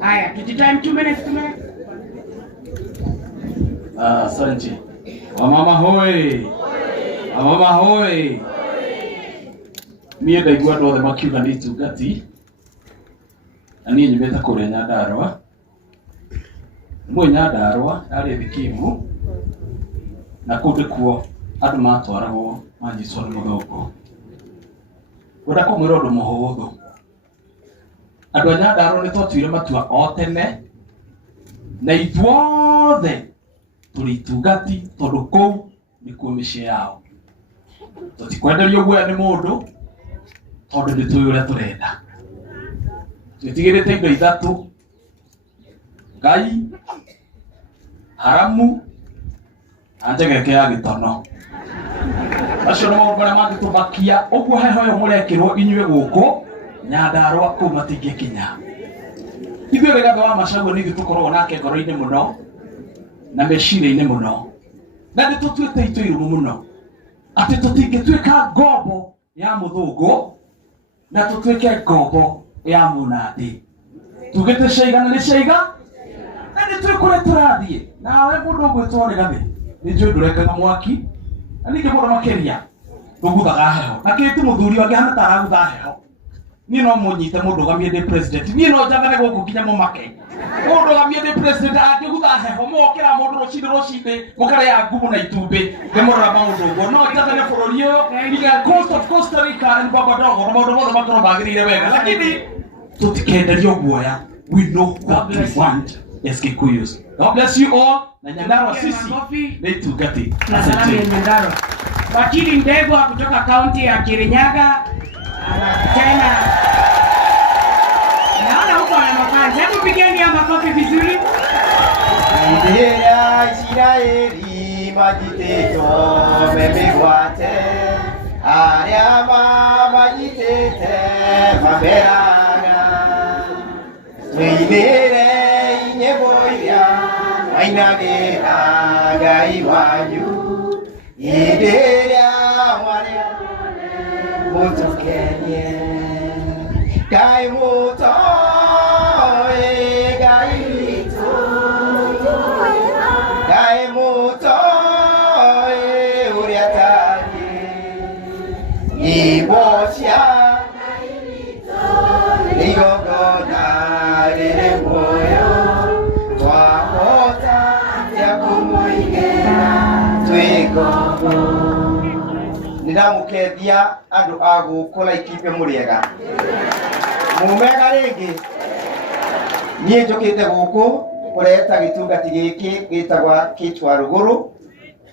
Haya, time 2 minutes to make. Asante. Wamama hoi. Wamama hoi. Mie ndaigua andũ othe makiuga nĩ itungati. Na niĩ nyumĩte kũrĩa Nyandarua. Mwe Nyandarua yarĩ thikimu. Na kũu ndĩkuo andũ matwaragwo manjicwo nĩ mũthũngũ. Ngwenda kũmwĩra ũndũ mũhũthũ. Andũ a Nyandarua nĩ twatuire matua o tene. Na ithuothe tũrĩ itungati tondũ kũu nĩkuo mĩciĩ yao. Tũtikwenderio guoya nĩ mũndũ tondũ nĩ tũĩ ũrĩa tũrenda. Twĩtigĩrĩte indo ithatũ: Ngai, haramu, na njegeke ya gĩtono. Acio nĩ maũndũ marĩa mangĩtũmakia. Ũguo heho ĩyo mũrekĩrwo inyuĩ gũkũ Nyandarua kũu matingĩkinya. Ithuĩ Rigathĩ wa Gachagua nĩ ithuĩ tũkoragwo nake ngoro-inĩ mũno na meciria-inĩ mũno. Na nĩ tũtuĩte itũ irũmu mũno atĩ tũtingĩtuĩka ngombo ya mũthũngũ na tũtuĩke ngombo ya mũnandĩ. Tugĩte ciaiga na nĩ ciaiga na nĩ tũĩ kũrĩa tũrathiĩ. Nawe mũndũ ũgwĩtwo Rigathĩ nĩ njũĩ ndũrengaga mwaki, na ningĩ mũndũ makĩria ndũguthaga heho. Na kĩrĩti mũthuri wake hana ta aragutha heho. Niĩ no mũnyite mũndũ ũgamie ndĩ president. Niĩ no njathane gũkũ nginya mũmake. Mũndũ ũgamie ndĩ president angĩgutha heho mũkĩra mũndũ rũcinĩ mũkarĩa ngumu na itumbĩ. Ndĩmũrora maũndũ ũguo. No njathane bũrũri ũyũ nginya coast of Costa Rica and Barbados na maũndũ mothe makorwo magĩrĩire wega. Lakini tũtikenderio guoya. We know what we want as Kikuyus. God bless you all. Na Nyandarua sisi nĩ itungati. Asante Nyandarua. Wakili Ndegwa kutoka kaunti ya Kirinyaga. Tena naona huko ana mafanzi. Hebu pigeni ya makofi vizuri. Ndera Israeli majiteto memegwate ariama majitete maberaga twinire inyeboya mainage Ngai wanyu ndera mware mutukenye Ngai mutoe Ngai witu Ngai mutoe uria tari ibocia igogona rĩrĩ muoyo twahota ya kumuigĩra twĩ ngombo. Nĩndamũkethia andũ a gũkũ Laikipia mũrĩega. Mumega rĩngĩ. Niĩ njũkĩte gũkũ kũreta gĩtungati gĩkĩ gĩtagwa Kĩchwa Rũgũrũ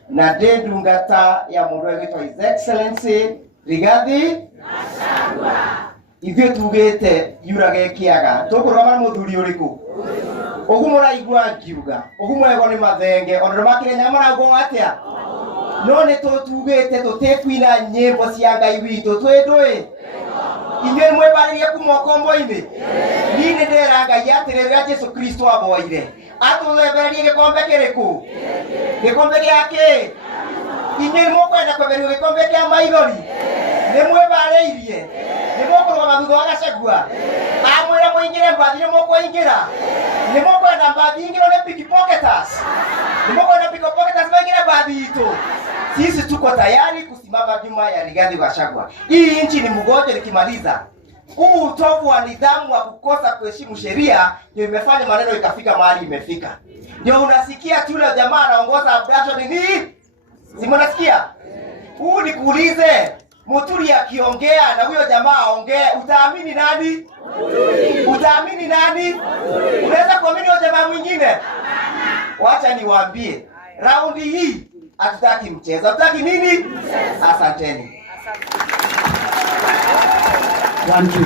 na ndĩ ndungata ya mũndũ ũyũ wĩtwa His Excellency Rigathĩ Gachagua. Ithuĩ tugĩte yurage kĩaga tũkũrũgama na mũthuri ũrĩkũ? Ũguo mũraigua ngiuga ũguo mwego nĩ mathenge ona ndũmakĩrenya marauga atĩa? No nĩ tũtugĩte tũtĩkwina nyĩmbo cia Ngai witũ twĩ ndũĩ. Inyuĩ mwĩbarĩrie kuma ũkombo-inĩ. Niĩ nĩ ndera Ngai atĩrĩ rĩrĩa Jesu Kristo aboire atũtheberie gĩkombe kĩrĩkũ? Gĩkombe gĩake. Inyuĩ mũkwenda kweberio gĩkombe kĩa maithori. Nĩ mwĩbarĩirie. Nĩ mũkũrũgama thutha wa Gachagua. Amwĩra mũingĩre mbathi nĩ mũkũingĩra. Nĩ mũkwenda mbathi ingĩrwo nĩ pickpocketers. Nĩ mũkwenda pickpocketers maingĩre mbathi itũ. Sisi tuko tayari kusimama nyuma ya Rigathĩ Gachagua. Hii nchi ni mgonjwa nikimaliza. Huu utovu wa nidhamu wa kukosa kuheshimu sheria ndio imefanya maneno ikafika mahali imefika. Ndio unasikia yule jamaa anaongoza abduction ni? Si mnasikia? Huu nikuulize, Muturi akiongea na huyo jamaa aongee, utaamini nani? Utaamini nani? Unaweza kuamini huyo jamaa mwingine? Wacha niwaambie, raundi hii hatutaki mchezo. Hatutaki nini? Asanteni. Thank you.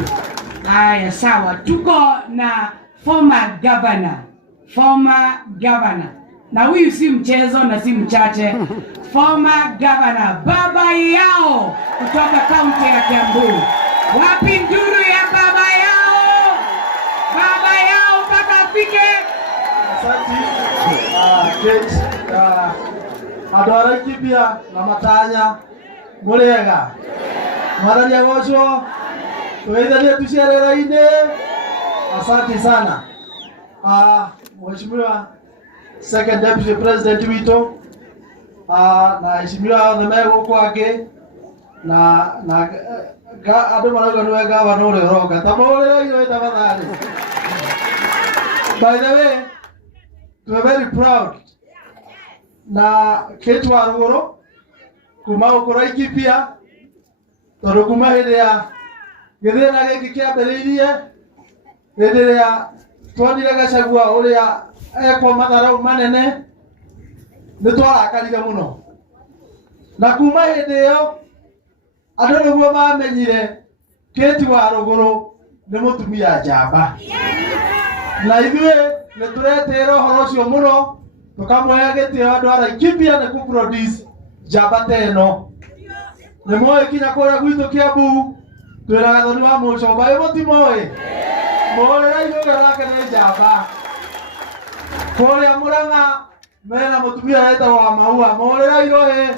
Haya sawa. Tuko na former governor. Na huyu si mchezo na si mchache. Former governor baba yao kutoka kaunti ya Kiambu. Wapi nduru ya baba yao? Baba yao mpaka afike. Asante. Adora Laikipia na matanya mũrĩega. Mwathani agocwo. Tũgeithanie tucerera-inĩ. Asante sana. Mheshimiwa Second Deputy President wito na Mheshimiwa Themego kwake na andũ marauga nĩwe ngavana ũrĩa ũroka tamũrĩra inyuĩ tafadhali. By the way, we are very proud na Kate wa Rũgũrũ kuma gũkũ Laikipia tondũ kuma hĩndĩ ya gĩthĩna gĩkĩ kĩambĩrĩirie hĩndĩ ĩrĩa tuonire Gachagua ũrĩa ekwo matharau manene nĩtwarakarire mũno, na kuma hĩndĩ ĩyo andũ nĩguo mamenyire Kate wa Rũgũrũ nĩ mũtumia njamba, na ithuĩ nĩtũretĩĩra ũhoro ũcio mũno tũkamũhe gĩtĩo andũ a Laikipia nĩ kũ-produce njamba ta ĩno. Nĩmũĩ kinya kũrĩa gwitũ Kiambu twĩna Gathoni wa Mũcomba, ĩ mũtimũĩ? Mũhũrĩra ithuĩ nake nĩ njamba. Kũrĩa Mũrang'a mena mũtumia wetagwo wa Maua, mũhũrĩra irũĩ.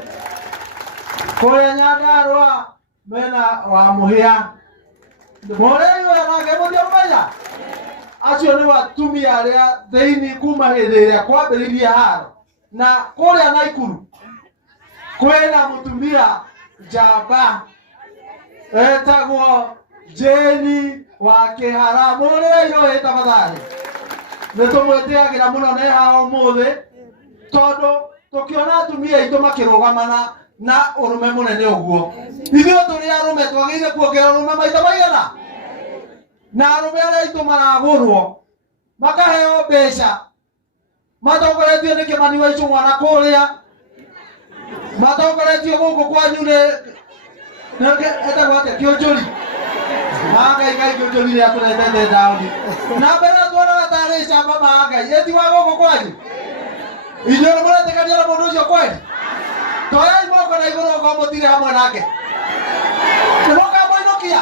Kũrĩa Nyandarũa mena wa Mũhĩa, mũhũrĩra irũĩ nake mũtiamũmenya. Acio nĩ atumia arĩa thĩinĩ kuma hĩndĩ ĩrĩa kwambĩrĩirie haro, na kũrĩa Naikuru kwĩna mũtumia njamba etagwo Jane wa Kĩhara, mũhũrĩra irũĩ tafadhali. Nĩtũmwĩtĩagĩra mũno nĩ haha ũmũthĩ tondũ tũkĩona atumia aitũ makĩrũgamana na ũrũme mũnene ũguo. Ithuĩ tũrĩ arũme twagĩrĩire kuongerera ũrũme maita maigana? Na arũme arĩa aitũ maragũrwo makaheo mbeca matongoretio nĩ Kĩmani wa Icũng'wa na kũrĩa matongoretio gũkũ kwanyu etagwo atĩa Kĩũnjũri. Maangai Kĩũnjũri rĩa tũretete ndaoni na mbere tuonaga tarĩ camba Maangai ĩti wa gũkũ kwanyu. Inyuĩ nĩ mũretĩkania na mũndũ ũcio kweli? Toyai moko na igũrũ okorwo mũtirĩ hamwe nake. Nĩmũkamũinũkia?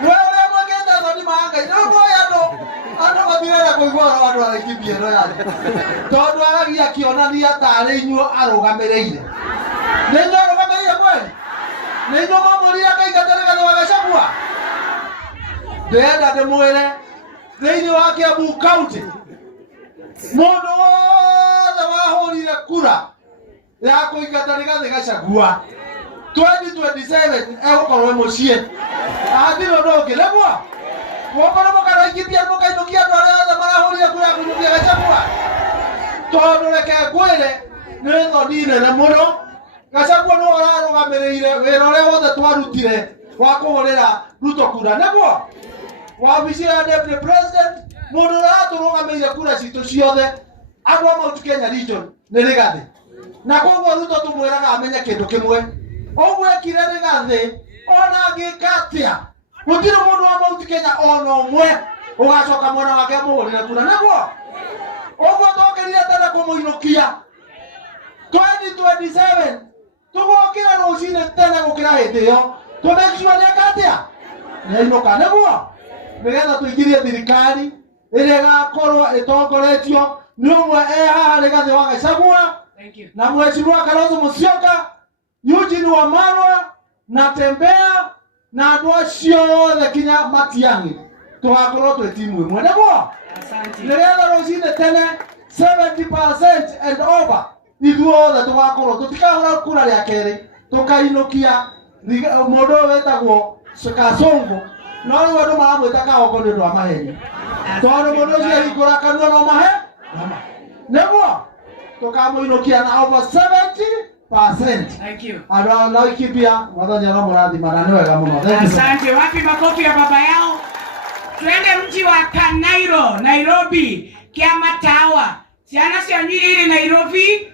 Nĩwe ũrĩa mwĩkĩte thoni Maangai. Rĩu muoĩ andũ matirenda kũigua ũhoro wa andũ a Laikipia ĩno yanyu tondũ aragia akĩonania tarĩ inyuĩ arũgamĩrĩire. Nĩ inyuĩ arũgamĩrĩire kweli? Nĩ inyuĩ mwamũrire akaingata Rigathĩ wa Gachagua? Ndĩrenda ndĩmwĩre thĩinĩ wa Kiambu County mũndũ wothe wahũrire kura ya kũingata Rigathĩ Gachagua 2027 egũkorwo mũciĩ. Hatirĩ ũndũ ũngĩ nĩguo mũkorwo mũka Laikipia mũkainũkia andũ arĩa othe marahũrire kura ya kũinũkia Gachagua, tondũ reke ngwĩre nĩ thoni nene mũno. Gachagua nĩwe ũrarũgamĩrĩire wĩra ũrĩa wothe twarutire wa kũhũrĩra Ruto kura nĩguo wabici ya Deputy President. Mũndũ ũratũrũgamĩire kura citũ ciothe andũ a Mount Kenya region nĩ Rigathĩ, na koguo Ruto tũmwĩraga amenye kĩndũ kĩmwe, ũguo ekire Rigathĩ ona angĩka atĩa gũtirĩ mũndũ wa Mount Kenya ona ũmwe ũgacoka mwena wake amũhũrĩre kura nĩguo. Ũguo tũkĩrire tene kũmũinũkia 2027 tũgokĩra rũcinĩ tene gũkĩra hĩndĩ ĩyo tũmake sure nĩeka atĩa nĩainũka nĩguo, nĩgetha tũingĩrie thirikari ĩrĩa ĩgakorwo ĩtongoretio nĩ ũmwe haha Rigathĩ wa Gachagua na Mheshimiwa Kalonzo Musyoka, Eugene Wamalwa na Tembea na andũ acio othe kinya Matiang'i tũgakorwo twĩ timu ĩmwe nĩguo. Nĩgetha rũcinĩ tene 70% and over ithuĩ othe tũgakorwo tũtikahũra kura rĩa kerĩ tũkainũkia mũndũ ũyũ wetagwo Kasongo, no rĩu andũ maramwĩta Kaongo nĩ ũndũ wa maheni tondũ mũndũ ũcio ahingũra kanua no mahe nĩguo tũkamũinũkia na over 70%. Andũ a Laikipia mwathani aramũrathima na nĩ wega mũno. Asante. Wapi makofi ya baba yao? Twende mji wa Kanairo, Nairobi, Kiama Tower. Ciana cianyu irĩ Nairobi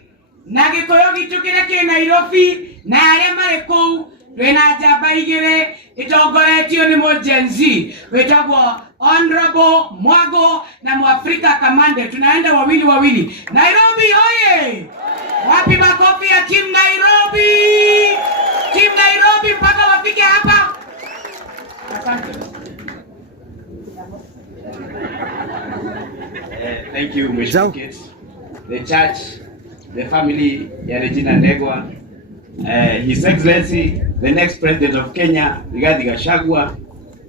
na Gĩkũyũ gitũ kĩrĩa kĩ Nairobi na arĩa marĩ kũu twĩna njamba igĩrĩ itongoretio nĩ mũjenzi wĩtagwo Honorable Mwago na Mwafrika Kamande. Tunaenda wawili wawili. Nairobi oye! Wapi makofi ya Team Nairobi? Team Nairobi mpaka wafike hapa. Asante. Thank you, Mr. Kids, the church, the family ya Regina Ndegwa, His Excellency, the next President of Kenya, Rigathĩ Gachagua,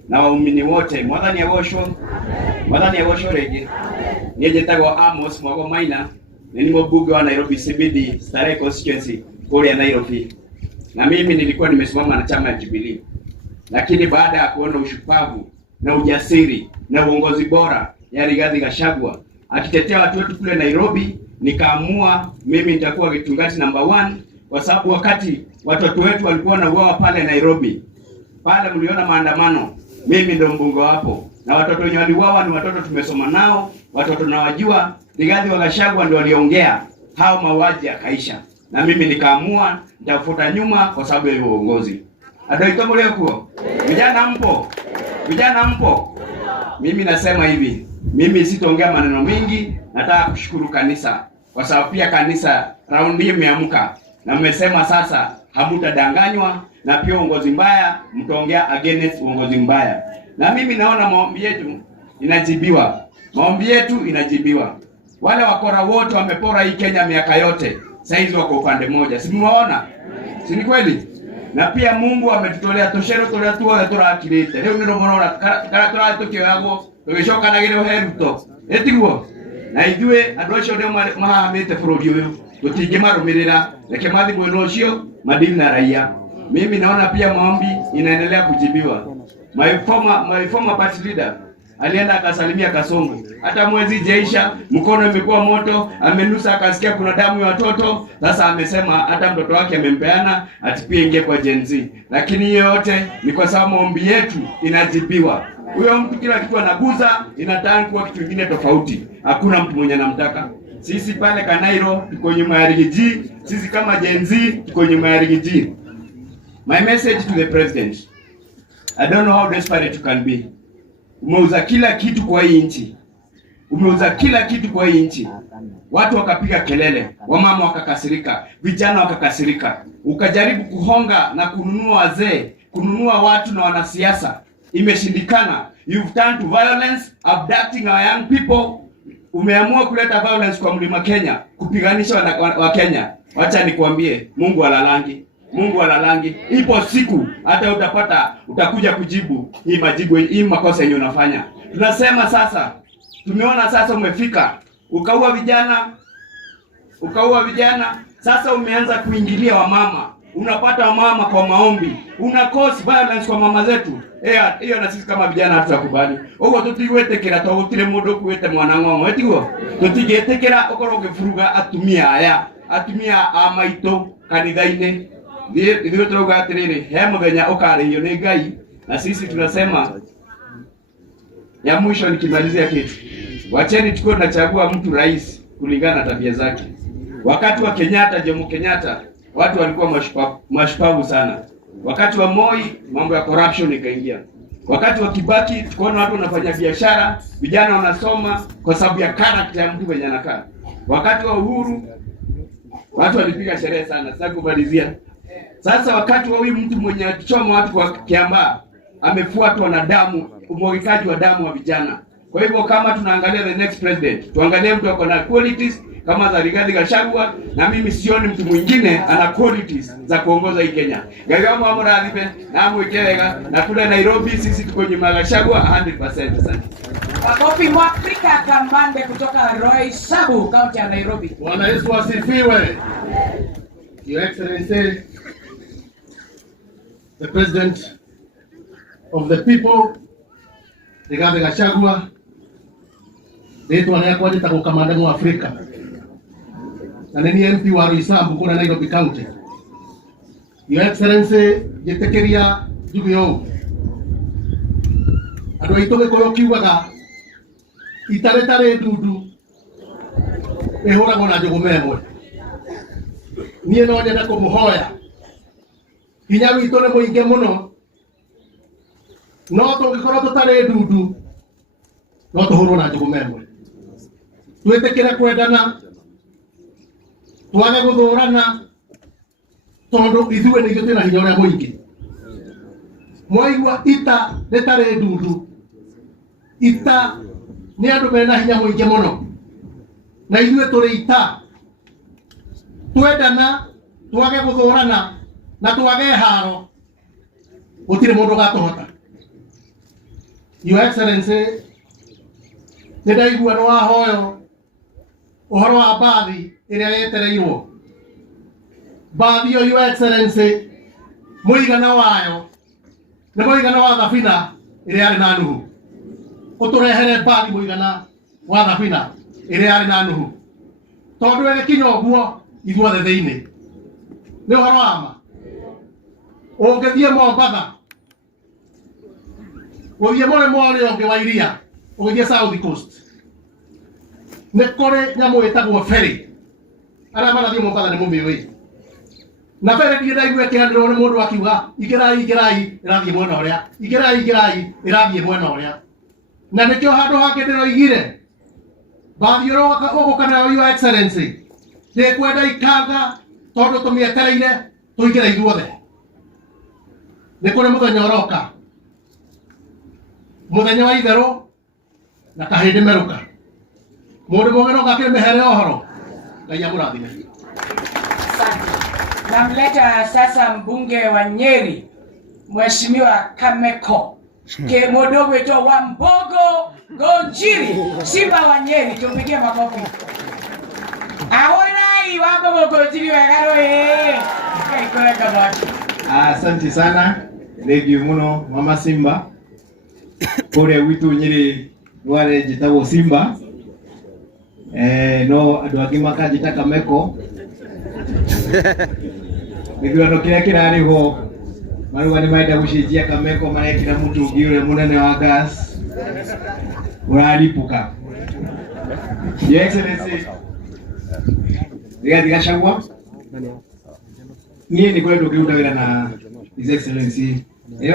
na waumini wote, mwathani agoshwo. Mwathani agocwo rĩngĩ. Niĩ njĩtagwo Amos Mwago Maina, ni mbunge wa Nairobi CBD Starehe constituency kule Nairobi. Na mimi nilikuwa nimesimama na chama ya Jubilee. Lakini baada ya kuona ushupavu na ujasiri na uongozi bora ya Rigathi Gachagua akitetea watu wetu kule Nairobi, nikaamua mimi nitakuwa kitungati number 1, kwa sababu wakati watoto wetu walikuwa wanauawa pale Nairobi, pale mliona maandamano, mimi ndio mbunge wapo. Na watoto wenye waliuawa ni watoto tumesoma nao, watoto nawajua. Rigathi Gachagua ndio waliongea hao mauaji yakaisha. Na mimi nikaamua nitafuta nyuma kwa sababu ya uongozi. Adoito mleko. Vijana mpo? Vijana mpo? Mimi nasema hivi, mimi sitaongea maneno mengi, nataka kushukuru kanisa kwa sababu pia kanisa raundi hii imeamka na mmesema sasa hamutadanganywa na pia uongozi mbaya mtaongea against uongozi mbaya. Na mimi naona maombi yetu inajibiwa. Maombi yetu inajibiwa. Wale wakora wote wamepora hii Kenya miaka yote, saizi wako upande moja. Si mwaona? Si ni kweli? Na pia Mungu ametutolea toshero tolea tuwa turakirite. Leo ndio mnaona kara tukioago tugishoka na gire heruto. Etiguo. Na ithue andu acio ndio mahamite bururi uyu. Tutingimarumirira reke mathi mweno ucio madini na raia. Mimi naona pia maombi inaendelea kujibiwa. My former party leader alienda akasalimia Kasongo. Hata mwezi jaisha, mkono imekuwa moto, amenusa akasikia kuna damu ya watoto. Sasa amesema hata mtoto wake amempeana atipie ingie kwa Gen Z. Lakini hiyo yote ni kwa sababu maombi yetu inajibiwa. Huyo mtu kila kitu anaguza inataka kuwa kitu kingine tofauti. Hakuna mtu mwenye anamtaka. Sisi pale Kanairo tuko nyuma ya Rigiji, sisi kama Gen Z tuko nyuma ya Rigiji. My message to the president. I don't know how desperate you can be. Umeuza kila kitu kwa hii nchi. Umeuza kila kitu kwa hii nchi. Watu wakapiga kelele, wamama wakakasirika, vijana wakakasirika. Ukajaribu kuhonga na kununua wazee, kununua watu na wanasiasa. Imeshindikana. You've turned to violence, abducting our young people. Umeamua kuleta violence kwa Mlima Kenya, kupiganisha wa Kenya. Wacha nikwambie, Mungu alalangi. Mungu alalangi. Ipo siku hata utakuja kujibu hii makosa yenye unafanya. Tunasema sasa, tumeona sasa umefika. Ukaua vijana, sasa umeanza kuingilia wamama. Unapata wamama kwa maombi. Una cause violence kwa mama zetu. Hiyo na sisi kama vijana hatutakubali. Ogo tutigwetekera tugutire mundu kuwete mwana ng'ongo. Etiguo. Tutigetekera okoro gefuruga atumia a maito kanitha-ini. Ndio turoga atiriri, he muthenya ukarĩhio nĩ Ngai. Na sisi tunasema ya mwisho nikimalizia kitu. Wacheni tuko tunachagua mtu rais kulingana na tabia zake. Wakati wa Kenyatta, Jomo Kenyatta, watu walikuwa mashupavu sana. Wakati wa Moi, mambo ya corruption ikaingia. Wakati wa Kibaki, tukaona watu wanafanya biashara, vijana wanasoma kwa sababu ya character ya mtu mwenye anakaa. Wakati wa Uhuru, watu walipiga sherehe sana. Sasa kumalizia. Sasa wakati wa huyu mtu mwenye atuchoma watu kwa Kiambaa, amefuatwa na damu, umwagikaji wa damu wa vijana. Kwa hivyo kama tunaangalia the next president, tuangalie mtu ako na qualities kama za Rigathi Gachagua, na mimi sioni mtu mwingine ana qualities za kuongoza hii Kenya. Gagamo amuradhibe na amwekega na kule Nairobi sisi tuko nyuma ya Gachagua 100%. Asante. Wakofi Mwafrika Kambande kutoka Roysambu, kaunti ya Nairobi. Bwana Yesu asifiwe. Your Excellency, the President of the people, Rigathi Gachagua, letu anayakuwa jita kamanda mu Afrika. Na nini MP wa Roysambu kuna Nairobi County. Your Excellency, jitekeria jubio. Ado itoke koyo kiwaga itaretare dudu ehora mona jogomemwe. Niye no nyenda kumuhoya hinya witå nä må ingä må no no tå ngä korwo tå tarä ndundu no tå hå rwo na njå gå memwe twä tä kä re kwendana twage gå thå rana tondå ithuä nä ithuä twä na hinya å rä a må ingä mwaigua ita rä tarä ndundu ita nä andå mena hinya må ingä må no na ithuä tå rä ita twendana twage gå thå rana na twage haro gutire mundu gatũhota. Your Excellency, Nĩndaigua nĩ wahoyo ũhoro wa mbathi ĩrĩa yetereirwo. Mbathi yo Your Excellency mũigana wayo nĩ mũigana wa thabina ĩrĩa yarĩ na nuhu. Ũtũrehere mbathi mũigana wa thabina ĩrĩa yarĩ na nuhu. Tondũ ĩgĩkinya ũguo ithuothe thĩinĩ. Nĩ ũhoro wa ma. Ũngĩthiĩ Mombatha, gũthiĩ mũrĩmo ũrĩa ũngĩ wa iria, ũgĩthiĩ South Coast, nĩ kũrĩ nyamũ ĩtagwo ferry. Arĩa marathiĩ Mombatha nĩ mũmĩũĩ. Na ferry ndirĩ ndaigua ĩkĩhanĩrwo nĩ mũndũ akiuga ĩkĩrai ĩrathiĩ mwena ũrĩa, ĩkĩrai ĩrathiĩ mwena ũrĩa. Na nĩkĩo handũ hangĩ ndĩroigire mbathi ũgũka nayo Your Excellency ndĩkwenda ikanga tondũ tũmĩetereire tũingĩre ithuothe. Nĩ kũrĩ mũthenya ũroka, mũthenya wa itherũ na kahĩndĩ merũka. Mũndũ mũgĩ no gakĩmĩhere ũhoro. Ngai amũrathime. Namleta sasa mbunge wa Nyeri, Mheshimiwa Kameko mũndũ gwĩtwo Wambogo Ngonjiri, Simba wa Nyeri. Tumpigie makofi. Ahorai Wambogo Ngonjiri wegaro kaikoreka watu. Asante sana Regi muno mama Simba. Kore witu Nyeri wale jitagwo Simba. No andũ angĩ makajĩta Kameko. Gĩthurano kĩrĩa kĩrarĩho marũa nĩ marenda gũcenjia Kameko, marekĩra mũtũngi ũrĩa mũnene wa gas ũraripuka. Your Excellency Rigathi Gachagua, niĩ nĩ ngoretwo ngĩruta wĩra na His Excellency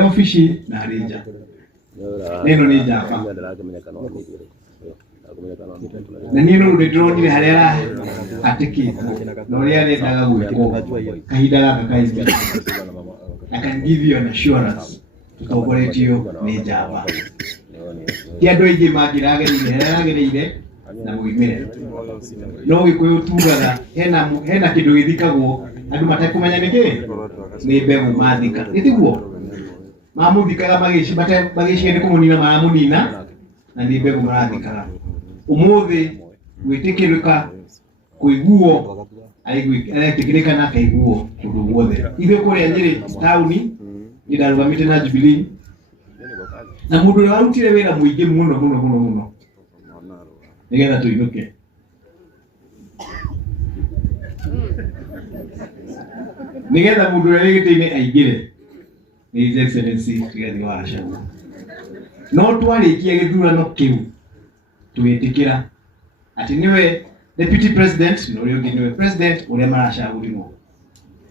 ofici na harĩ nja. Neno nĩ njamba. Na niĩ no ndĩronire harĩa atĩkĩte na ũrĩa arendaga gwĩkwo kahinda gaka kaingĩ. I can give you an assurance tũtongoretio nĩ njamba. Ti andũ aingĩ mangĩragereire na mũimĩre. No Gĩkũyũ tugaga hena kĩndũ gĩthikagwo andũ matekũmenya nĩkĩ, nĩ mbegũ mathika. Nĩtiguo mamũthikaga magĩciria nĩ kũmũnina maramũnina na nĩ mbegũ marathikaga. Ũmũthĩ gwĩtĩkĩrĩka kũiguo aretĩkĩrĩka na akaiguo kũndũ guothe. Ithuĩ kũrĩa Nyĩrĩ taũni nĩndarũgamĩte na Jubilee na mũndũ ũrĩa warutire wĩra mũingĩ mũno nĩgetha tũinũke. Nĩgetha mũndũ ũrĩa wĩ gĩtĩ-inĩ aingĩre nĩ His Excellency Rigathi wa Gachagua. No twarĩkia gĩthurano kĩu twĩtĩkĩra atĩ nĩwe Deputy President na ũrĩa ũngĩ nĩwe President ũrĩa maracagũrirwo.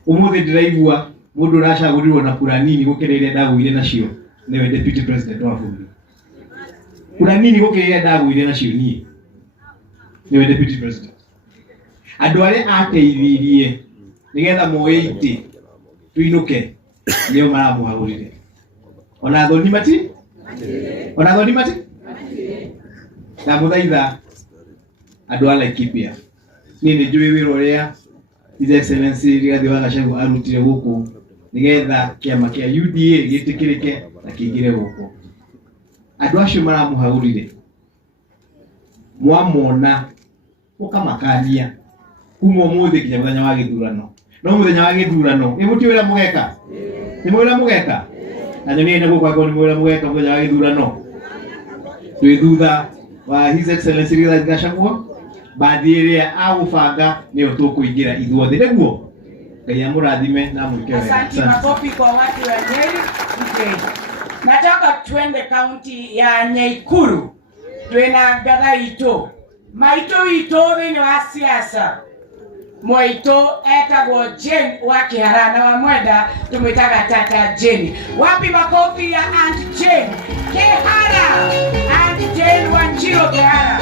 Ũmũthĩ ndĩraigua mũndũ ũracagũrirwo na kura nini gũkĩra iria ndagũire nacio nĩwe Deputy President wa bũrũri. Kura nini gũkĩra iria ndagũire nacio niĩ nĩwe Deputy President. Andũ arĩa ateithirie nĩgetha moe itĩ tuinũke nĩo maramũhagũrire. Ona thoni mati? Ndamũthaitha andũ a Laikipia, niĩ nĩ njũĩ wĩra ũrĩa His Excellency Rigathi wa Gachagua arutire gũkũ nĩgetha kĩama kĩa UDA gĩtĩkĩrĩke na kĩingĩre gũkũ. Andũ acio maramũhagũrire mwamona ũkamakania kuma ũmũthĩ nginya mũthenya wa gĩthurano. No mũthenya wa gĩthurano nĩ mũtĩ wĩra mũgeka? Nĩ mwĩra mũgeka? Na nyoni nĩ gũkwagwo nĩ mwĩra mũgeka mũthenya wa gĩthurano. Twĩ thutha wa His Excellency Rigathi Gachagua, mbathi ĩrĩa agũbanga nĩyo tũkũingĩra ithuothe. Nĩguo Ngai amũrathime na amwĩke wega. Asante, makofi kwa watu wa Nyeri. Nataka twende kaunti ya Nyaikuru. Twena Gathaitũ. Maitũ witũ thĩinĩ wa siasa. Mwaitũ etagwo Jane wa Kĩhara na wamwenda tũmwĩtaga Tata Jane. Wapi makofi ya Aunt Jane Kĩhara? Aunt Jane Wanjiru Kĩhara.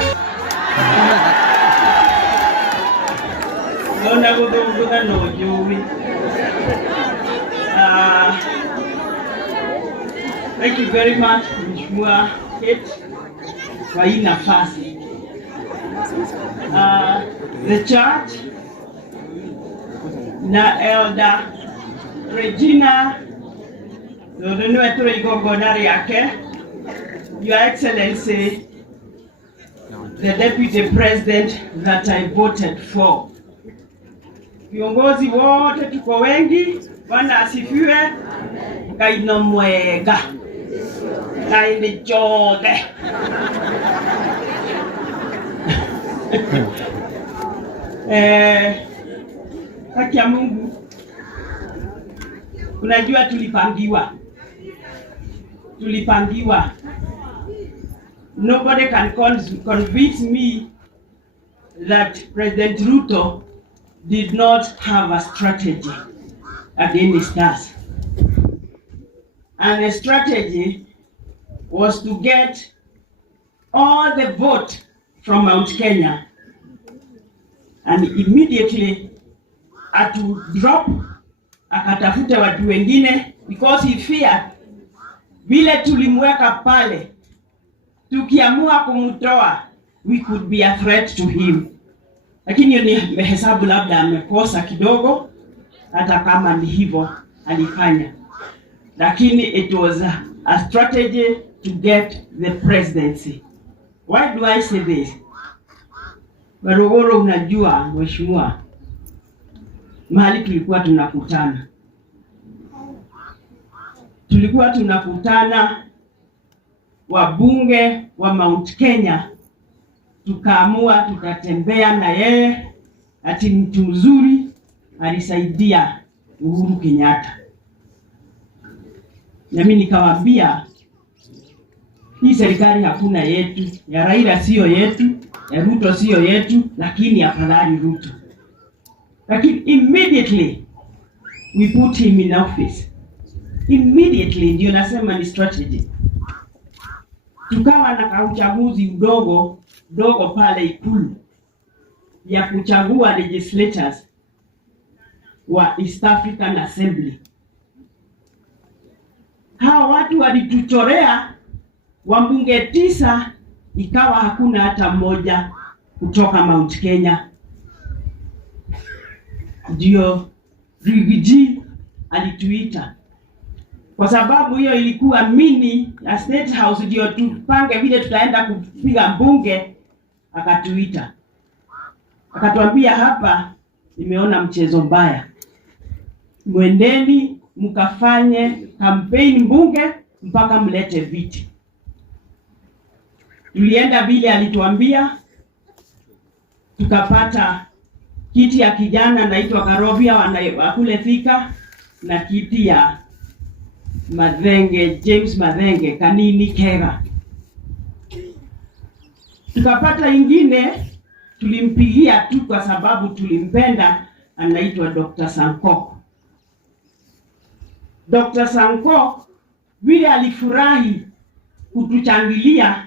Nona gũthũngũtha no njũĩ. Thank you very much, Mheshimiwa Kate, kwa hii nafasi. The church na Elder Regina Nũndũ tũrĩ igongona rĩake, Your Excellency the deputy president that I voted for. Viongozi wote tuko wengi, Bwana asifiwe. Kaino mwega. Kaini jode. Haki ya Mungu. Unajua tulipangiwa. Nobody can convince me that President Ruto did not have a strategy against us. And the strategy was to get all the vote from Mount Kenya and immediately to drop akatafute watu wengine because he feared vile tulimweka pale tukiamua kumtoa we could be a threat to him. Lakini ni hesabu labda amekosa kidogo, hata kama ni hivyo alifanya. Lakini it was a strategy to get the presidency. Why do I say this? Barogoro, unajua mheshimiwa, mahali tulikuwa tunakutana wabunge wa Mount Kenya, tukaamua tutatembea na yeye, ati mtu mzuri alisaidia Uhuru Kenyatta. Na mimi nikawaambia hii serikali hakuna yetu, ya Raila sio yetu, ya Ruto sio yetu, lakini afadhali Ruto. Lakini immediately we put him in office. Immediately, ndio nasema ni strategy. Tukawa na kauchaguzi dogo pale Ikulu ya kuchagua legislators wa East African Assembly. Hao watu walituchorea wambunge 9, ikawa hakuna hata mmoja kutoka Mount Kenya. Ndio Rigiji alituita. Kwa sababu hiyo ilikuwa mini ya State House, ndio tupange vile tutaenda kupiga mbunge, akatuita. Akatuambia, hapa nimeona mchezo mbaya. Mwendeni mkafanye campaign mbunge mpaka mlete viti. Tulienda vile alituambia, tukapata kiti ya kijana naitwa Karobia wa kule Thika na kiti ya Mathenge, James Mathenge, Kanini Kega. Tukapata ingine tulimpigia tu kwa sababu tulimpenda, anaitwa Dr. Sankok. Dr. Sankok vile alifurahi kutuchangilia,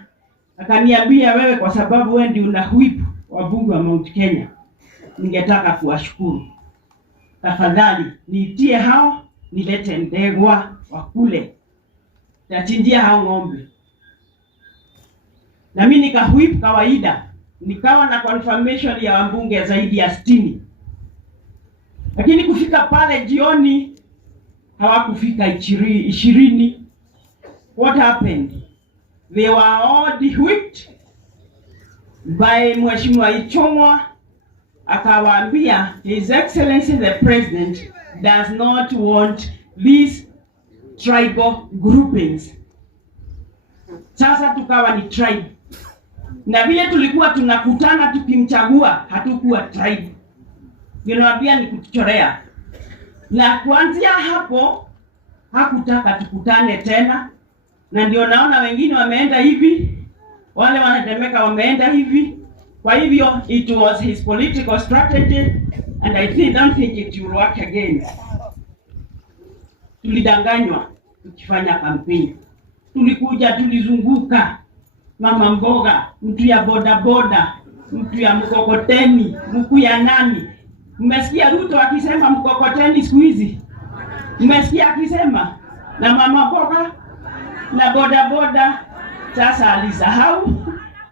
akaniambia, wewe kwa sababu wewe ndio una whip wabunge wa Mount Kenya, ningetaka kuwashukuru. Tafadhali niitie hao nilete ndegwa wakule, tachinjia hao ng'ombe. Na mimi nikahwip kawaida, nikawa na confirmation ya wabunge zaidi ya 60. Lakini kufika pale jioni hawakufika 20. What happened? They were all whipped by Mheshimiwa Ichung'wa. Akawaambia, His Excellency the President does not want these tribal groupings. Sasa tukawa ni tribe. Na vile tulikuwa tunakutana tukimchagua, hatukuwa tribe. Ninawaambia ni kutuchorea. Na kuanzia hapo hakutaka tukutane tena. Na ndio naona wengine wameenda hivi, wale wanatemeka wameenda hivi. Kwa hivyo it was his political strategy and I don't think it will work again. Tulidanganywa tukifanya campaign. Tulikuja tulizunguka, mama mboga, mtu ya boda boda, mtu ya mkokoteni, mkuu ya nani. Mmesikia Ruto akisema mkokoteni siku hizi? Mmesikia akisema? Na mama mboga na boda boda. Sasa alisahau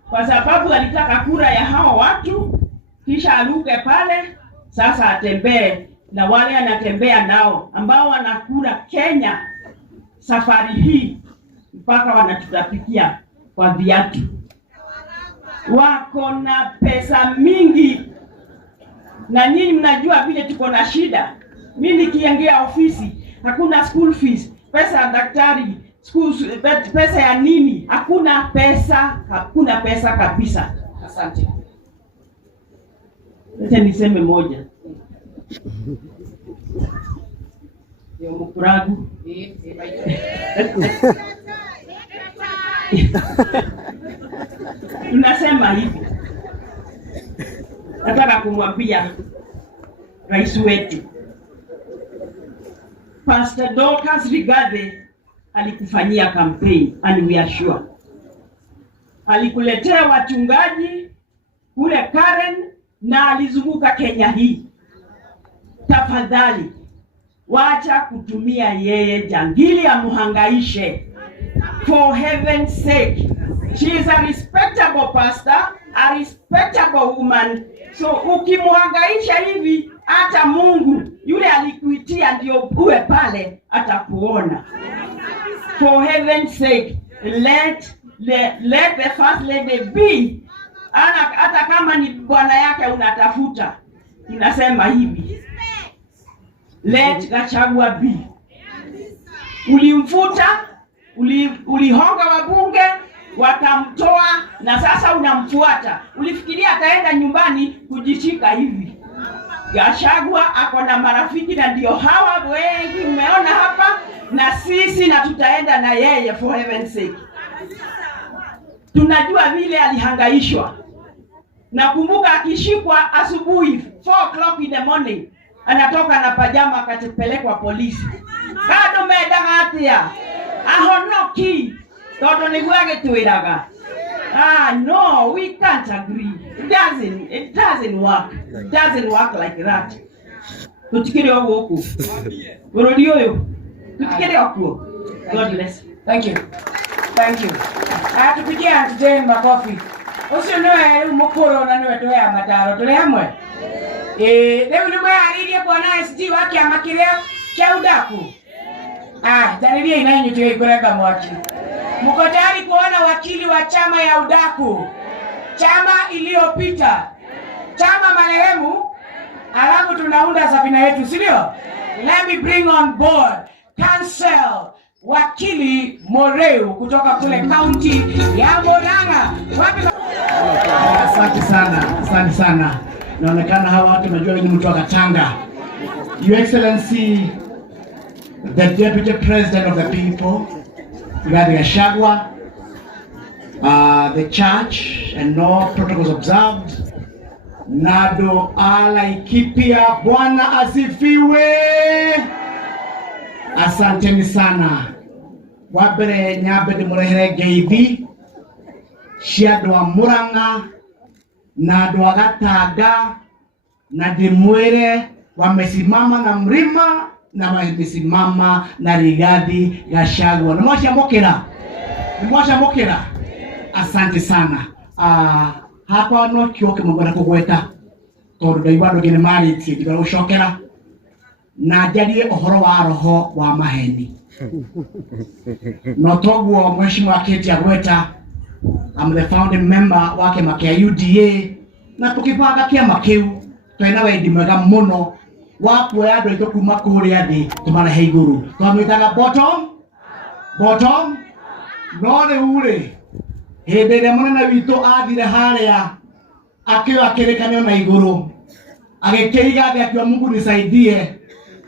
kwa sababu alitaka kura ya hao watu, kisha aluke pale. Sasa atembee na wale anatembea nao ambao wanakura Kenya safari hii mpaka wanatutapikia kwa viatu. wako na pesa mingi, na nyinyi mnajua vile tuko na shida. Mimi nikiingia ofisi hakuna school fees, pesa ya daktari, pesa ya nini, hakuna pesa kabisa. Asante. Acha niseme moja. Yo mkuragu. Tunasema hivi. Nataka kumwambia rais wetu Pastor Dorcas Rigathi alikufanyia campaign, and we are sure. Alikuletea wachungaji kule Karen na alizunguka Kenya hii. Tafadhali wacha kutumia yeye jangili amuhangaishe. For heaven's sake. She is a respectable pastor, a respectable woman. So ukimuhangaisha hivi, hata Mungu yule alikuitia ndio uwe pale atakuona. For heaven's sake, let the first lady be. Hata kama ni bwana yake unatafuta, tunasema hivi, let Gachagua be. Ulimfuta, ulihonga wabunge, wakamtoa, na sasa unamfuata. Ulifikiria ataenda nyumbani kujishika hivi. Gachagua ako na marafiki, na ndio hawa wengi umeona hapa, na sisi na tutaenda na yeye. For heaven's sake. Tunajua vile alihangaishwa. Nakumbuka akishikwa asubuhi 4 o'clock in the morning, anatoka na pajama akatepelekwa polisi. Bado medangatia ahonoki toto niguage tuiraga. No, we can't agree. It doesn't work. It doesn't work like that. Tutikire oku. Urodi oyo. Tutikire oku. God bless. Thank you. Thank you. Tupigie Aunt Jane makofi. Ucio niwe mukuru na niwe tuya mataro tuli hamwe. Leo ni mwaririe bwana SG wake amakiria kia udaku. Janiria inainyo tuwe kureka mwaki. Mko tayari kuona wakili wa chama ya udaku? Chama iliyopita. Chama marehemu. Alafu tunaunda Sabina yetu, si ndio? Let me bring on board Council Wakili Moreu kutoka kule county ya Murang'a. Asante sana. Naonekana hawa watu najua ni mtu wa Katanga. Your Excellency, the Deputy President of the People, Rigathi Gachagua, the church and no protocols observed. Nado Laikipia, Bwana asifiwe. Asanteni sana. Wabere nyabede murehere geithi ciandu wa Murang'a na andu a Gataga, na ndimwire wamesimama na mlima na wamesimama na Rigathi Gachagua. Nimwacamukira. Asante sana. Hapa no kioke mugora kugweta tondu ndaigua andu ngine maritie ndigora gucokera na njarie uhoro wa roho wa maheni. No toguo mheshimiwa Keti Agweta, I'm the founding member wa kiama kia UDA, na tukipanga kiama kiu twina wendi mwega muno wa kuoya andu aitu kuma kuria thi tumarehe iguru. Twamwitaga bottom no riu ri hindi ria munene witu athire haria akioya kirikanio na iguru agikiriga thi akiwa Mungu nisaidie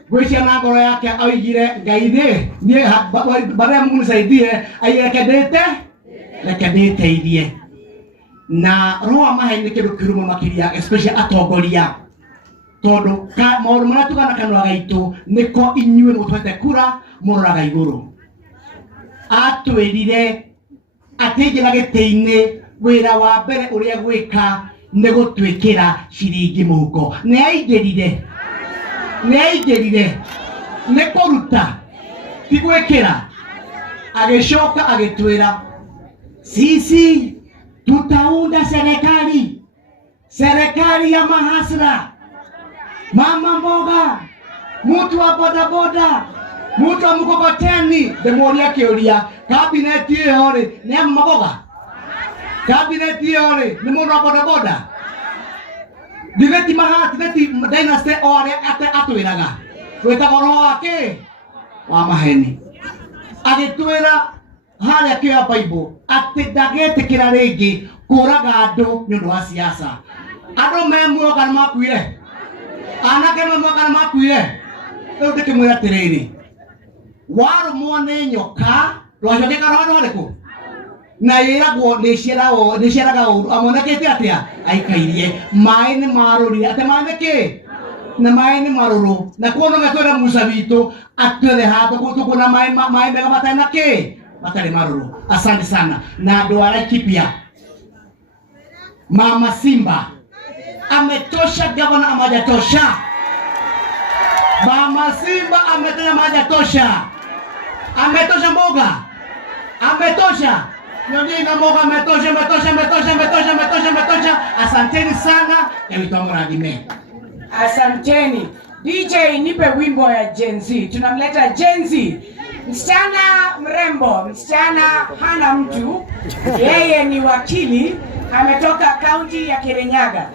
gwicia na ngoro yake aigire Ngai nie bare Mungu nisaidie reke nditeithie na roho maheni kindu kirumo makiria, especially atongoria tondu maundu maria tugana kanwa gaitu niko inyue mutwete kura muroraga iguru. Atwirire atingira gitiini wira wa mbere uria gwika ni gutwikira ciringi muhuko. Ni aingirire ni kuruta ti gwikira. Agicoka agitwira sisi tutaunda serikali ya mahasla, mama mboga, mtu wa bodaboda, mtu wa mkokoteni. Demoria kiuria kabineti iyo ri ni maboga Cabinet yore ni mundu wa bodaboda. Diveti maha, diveti dynasty ore atwiraga. Weta goro wake wa maheni. Agitwira haria kia Bible ati ndagetikira ringi kuraga andu ni undu wa siasa. Andu memuo kana makuire. Anake memuo kana makuire. Riu ndikimwira atiriri. Warumwo ni nyoka, rwacokeka rwano riku. Na yiragwo ni ciaraga uru amonekete atia aikairie mai ni maruri ate maneke na mai ni maruru na kuona ngatwera Musa witu atwere hato kutuko na mai mega matana ke matare maruru. Asante sana na doara kipia. Mama Simba ametosha, gavana amajatosha. Mama Simba ametosha, amajatosha. Ametosha mboga. Ametosha. Nyonyi mboga ametosha. Asanteni sana ya mitamuragime. Asanteni. DJ nipe wimbo ya Gen Z. Tunamleta Gen Z. Msichana mrembo, msichana hana mtu. Yeye ni wakili, ametoka kaunti ya Kirinyaga.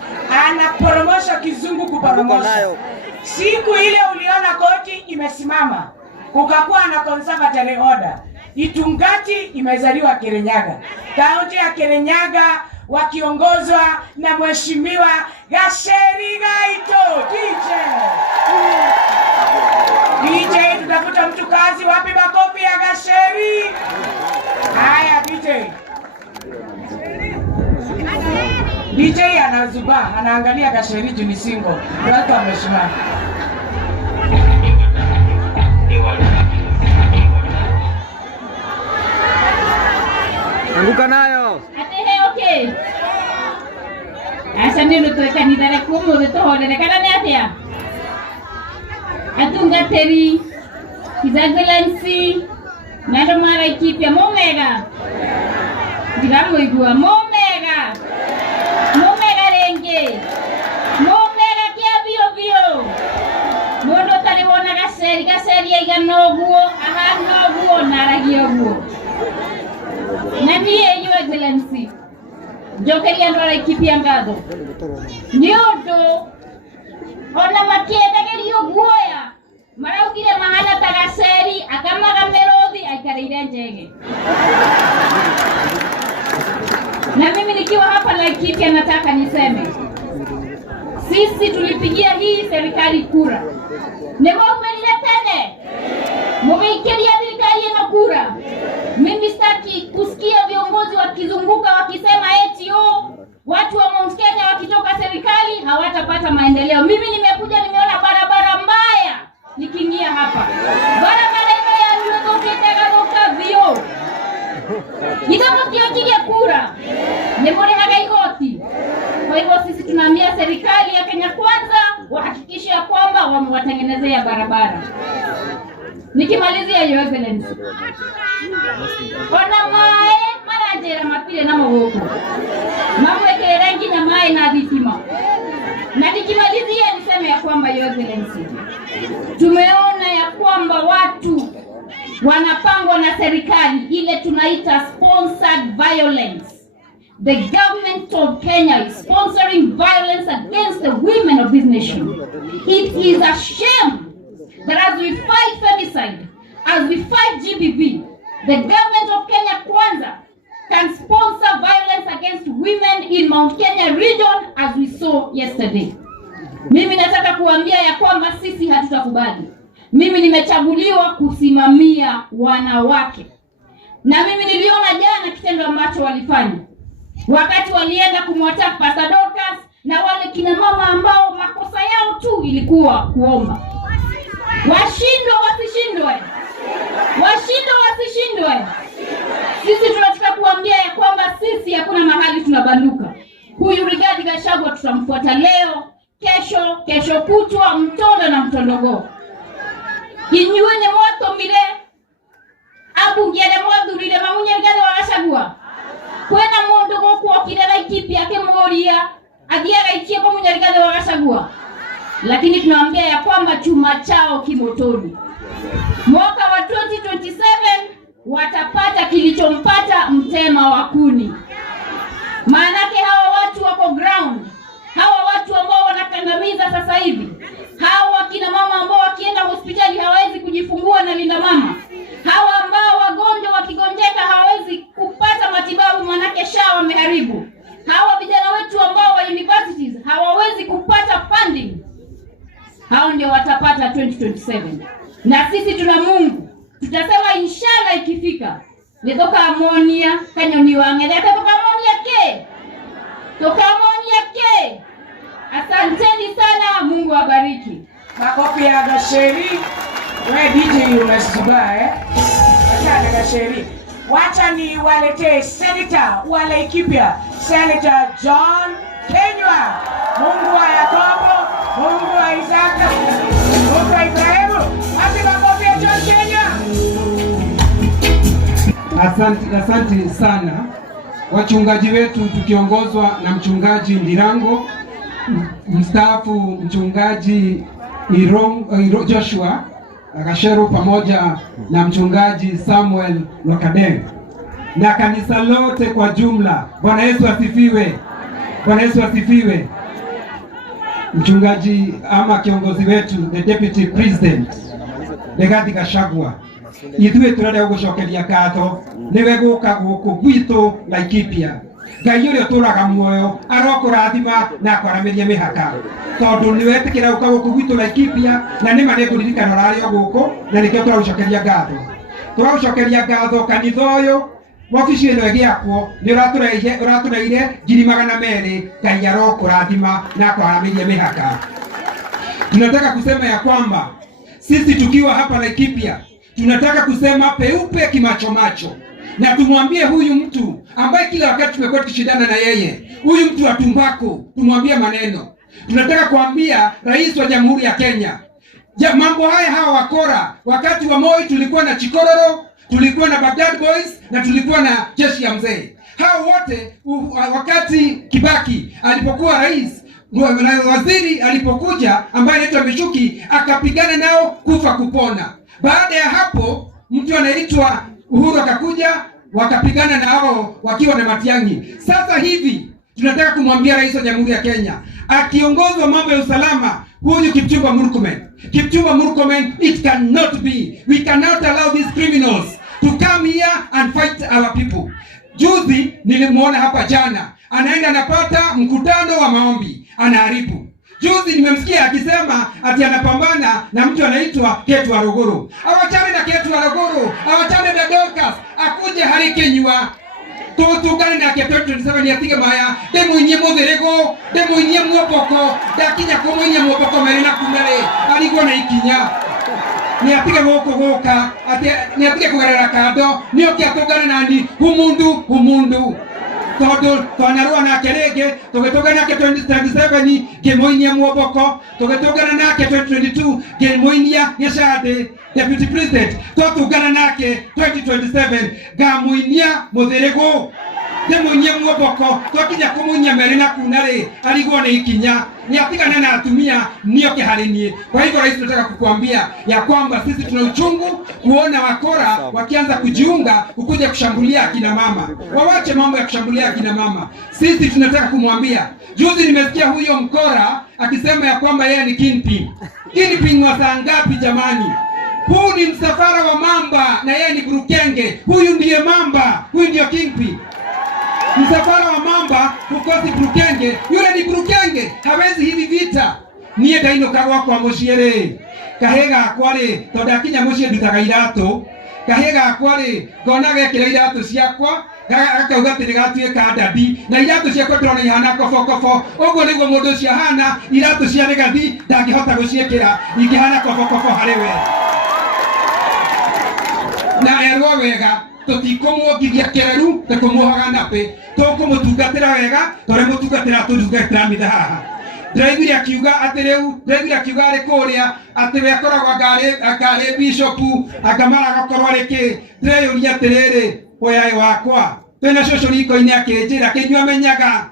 Anaporomosha kizungu kuporomosha. Siku ile uliona koti imesimama, kukakuwa na conservatory order. Itungati imezaliwa Kirinyaga. Kaunti ya Kirinyaga wakiongozwa na Mheshimiwa Gacheri Gaito. DJ tutafuta mtu kazi, wapi makofi ya Gacheri? Haya DJ anazuba, anaangalia Gacheri juni single. Welcome Mheshimiwa. Anguka nayo. Atehe okay. Asa nilo tuweka nidare kumu de tohole kana ne atia. Atunga teri. Kizagulansi. Nado mara ikipia momega. Digamo igua momega. Momega renge. Momega kia vio. Mondo tani wona Gacheri iga noguo, aha noguo naragioguo. Nani Your Excellency, Jokeria ndora ikipia ngado. Nyodo ona makienda gelio guoya. Maraugire mahana ta Gacheri akamaga Merodhi aikarire njege. Na mimi nikiwa hapa Laikipia nataka niseme sisi tulipigia hii serikali kura. Nimeumelia tene. Mumeikiria serikali na kura. Mimi sitaki kusikia viongozi wakizunguka wakisema eti watu wa Mount Kenya wakitoka serikali hawatapata maendeleo. Mimi nimekuja nimeona barabara mbaya nikiingia hapa. Barabara mbaya nilizokitaka vio. Nitakutia kura. Nemore haga igoti. Kwa hivyo sisi tunaambia serikali ya Kenya Kwanza wahakikishe ya kwamba wamewatengenezea barabara. Nikimalizia Your Excellency. Ona mae marajera mapile na maboko. Mamwekele rangi na mae na dhitima. Na nikimalizia niseme ya kwamba Your Excellency, tumeona ya kwamba watu wanapangwa na serikali ile tunaita sponsored violence. The government of Kenya is sponsoring violence against the women of this nation. It is a shame that as we fight femicide, as we fight GBV, the government of Kenya Kwanza can sponsor violence against women in Mount Kenya region as we saw yesterday. Mimi nataka kuambia ya kwamba sisi hatutakubali. Mimi nimechaguliwa kusimamia wanawake. Na mimi niliona jana kitendo ambacho walifanya. Wakati walienda kumwataka Pastor Dorcas na wale kina mama ambao makosa yao tu ilikuwa kuomba. Washindwe wasishindwe. Washindwe wasishindwe. Sisi tunataka kuambia ya kwamba sisi hakuna mahali tunabanduka. Huyu Rigathi Gachagua tutamfuata leo, kesho kutwa, Mtondo na Mtondogo. Inyuene moto mire abungere modurire mamunye Rigathi Gachagua. Kwena mundu gokuo kirera ikipi yake Moria athiaga ikie kwa munye Rigathi Gachagua. Lakini tunaambia ya kwamba chuma chao kimotoni. Mwaka wa 2027 watapata kilichompata Mtema wa Kuni. Maanake hawa watu wako ground, hawa watu ambao wanakandamiza sasa hivi, hawa kina mama ambao wakienda hospitali hawawezi kujifungua na linda mama, hawa ambao wagonjwa wakigonjeka hawawezi kupata matibabu manake SHA wameharibu, hawa vijana wetu ambao wa universities hawawezi kupata funding, hao ndio watapata 2027. Na sisi tuna Mungu, tutasema inshallah ikifika nitoka amonia kanyoni wangele toka amonia ke toka amonia ke. Asanteni sana, Mungu awabariki. Makofi ya Gasheri. Wewe DJ unasiba Acha Gasheri. Wacha ni walete Senator wa Laikipia, Senator John Kenywa. Mungu wa Yakobo, Mungu wa Isaka, Mungu wa Ibrahimu. Wapi makofi ya John Kenywa? Asante sana wachungaji wetu, tukiongozwa na mchungaji Ndirango mstaafu, mchungaji Joshua Akashero pamoja na mchungaji Samuel Wakadeng na kanisa lote kwa jumla. Bwana Yesu asifiwe. Bwana Yesu asifiwe. Mchungaji ama kiongozi wetu, the deputy president Rigathi Gachagua, ithuĩ tũrenda gũcokeria ngatho nĩwe gũka gũkũ gwitũ Laikipia. Ngai ũrĩa ũtũraga muoyo arokũrathima na akwaramĩria mĩhaka, tondũ nĩwe etĩkĩra gũka gũkũ gwitũ Laikipia, na nĩma nĩngũririkana ũrarĩ o gũkũ, na nĩkĩo tũragũcokeria ngatho. Tũragũcokeria ngatho kanitha ũyũ, wabici ĩno ĩgĩakwo nĩ ũratũreire 200,000. Ngai arokũrathima na akwaramĩria mĩhaka. Tunataka kusema ya kwamba sisi tukiwa hapa Laikipia tunataka kusema peupe kimachomacho, na tumwambie huyu mtu ambaye kila wakati tumekuwa tukishindana na yeye, huyu mtu wa tumbako, tumwambie maneno. Tunataka kuambia rais wa Jamhuri ya Kenya, mambo haya hawa wakora, wakati wa Moi tulikuwa na Chikororo, tulikuwa na Baghdad Boys na tulikuwa na jeshi ya mzee. Hao wote wakati Kibaki alipokuwa rais, waziri alipokuja ambaye anaitwa Michuki akapigana nao kufa kupona. Baada ya hapo mtu anaitwa Uhuru akakuja, wakapigana na hao wakiwa na Matiang'i. Sasa hivi tunataka kumwambia rais wa Jamhuri ya Kenya akiongozwa mambo ya usalama, huyu Kipchumba Murkomen, it cannot be. We cannot allow these criminals to come here and fight our people. Juzi nilimuona hapa jana, anaenda anapata mkutano wa maombi, anaharibu. Juzi nimemsikia akisema ati anapambana na mtu anaitwa Ketu Waruguru. Awachane na Ketu Waruguru, awachane na Dorcas, akuje Harry Kenywa. Tutugane na Ketu 27 yatige maya, demu inye motherego, demu inye mwopoko, dakinya komo inye mwopoko merina kumere, alikuwa na ikinya. Ni atige goka, ni atige kugarara kado, ni okiatugane nani, humundu. Todo twanarua na kerege, tugetoga nake 2027 gemoinia mwoboko, tugetoga nake 2022 gemoinia nyashade deputy president, tugana nake 2027 gamoinia mutherego demoinia mwoboko, twakinya kumuinia merina kunare aligwa na ikinya, ni atigana na atumia nio kiharinie. Kwa hivyo rais, tunataka kukuambia ya kwamba sisi tuna uchungu kuona wakora wakianza kujiunga kukuja kushambulia akina mama. Wawache mambo ya kushambulia akina mama. Sisi tunataka kumwambia, juzi nimesikia huyo mkora akisema ya kwamba yeye ni kingpin wa saa ngapi jamani? Huu ni msafara wa mamba na yeye ni Burukenge. Huyu ndiye mamba, huyu ndiyo kingpin. Msafara wa mamba kukosi Burukenge, yule ni Burukenge, hawezi hivi vita. Niye daino karwa kwa moshiere kahega akware todakinya moshie dutaga irato, kahega akware gonaga kila irato siakwa akauga ati nigatuika ndathi na irato ciakwa ndona ihana kofokofo. Uguo niguo mundu cio hana, irato cia rigathi ndangihota guciikira ingihana kofokofo hariwe. Na erwo wega tutikumwongithia kereru tukumuhaga nape, tukumutungatira wega tore mutungatira tutungatira mitha haha. Ndiraiguire akiuga ati riu, ndiraiguire akiuga ari kuria ati we akoragwo akari bishopu akamara agakorwo ari ki. Ndireyuria atiriri oyae wakwa twina cũcũ riko-inĩ akĩnjĩra kĩnyua menyaga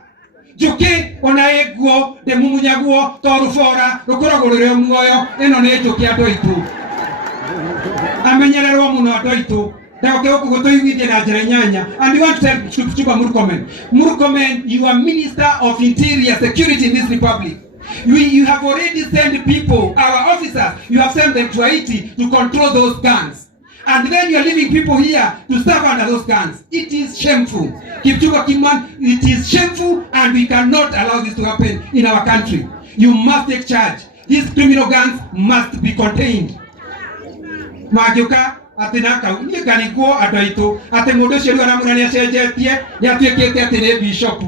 njũkĩ ona ĩguo ndĩmumunyaguo to rũbora rũkoragwo rũrĩ muoyo. Ĩno nĩ njũkĩ andũ aitũ, amenyererwo mũno andũ aitũ. Dago ke okugoto yimide na jere nyanya. And we want to tell Kipchumba Murkomen. Murkomen, you are Minister of Interior Security in this republic. You have already sent people, our officers, you have sent them to Haiti to control those guns. And then you are leaving people here to serve under those guns. It is shameful. Kipchumba Kimwan, it is shameful, and we cannot allow this to happen in our country. You must take charge. These criminal guns must be contained. Magyoka atinaka unikaniko atoito atemodo sheru anamunania sejetie yatuekete atene bishop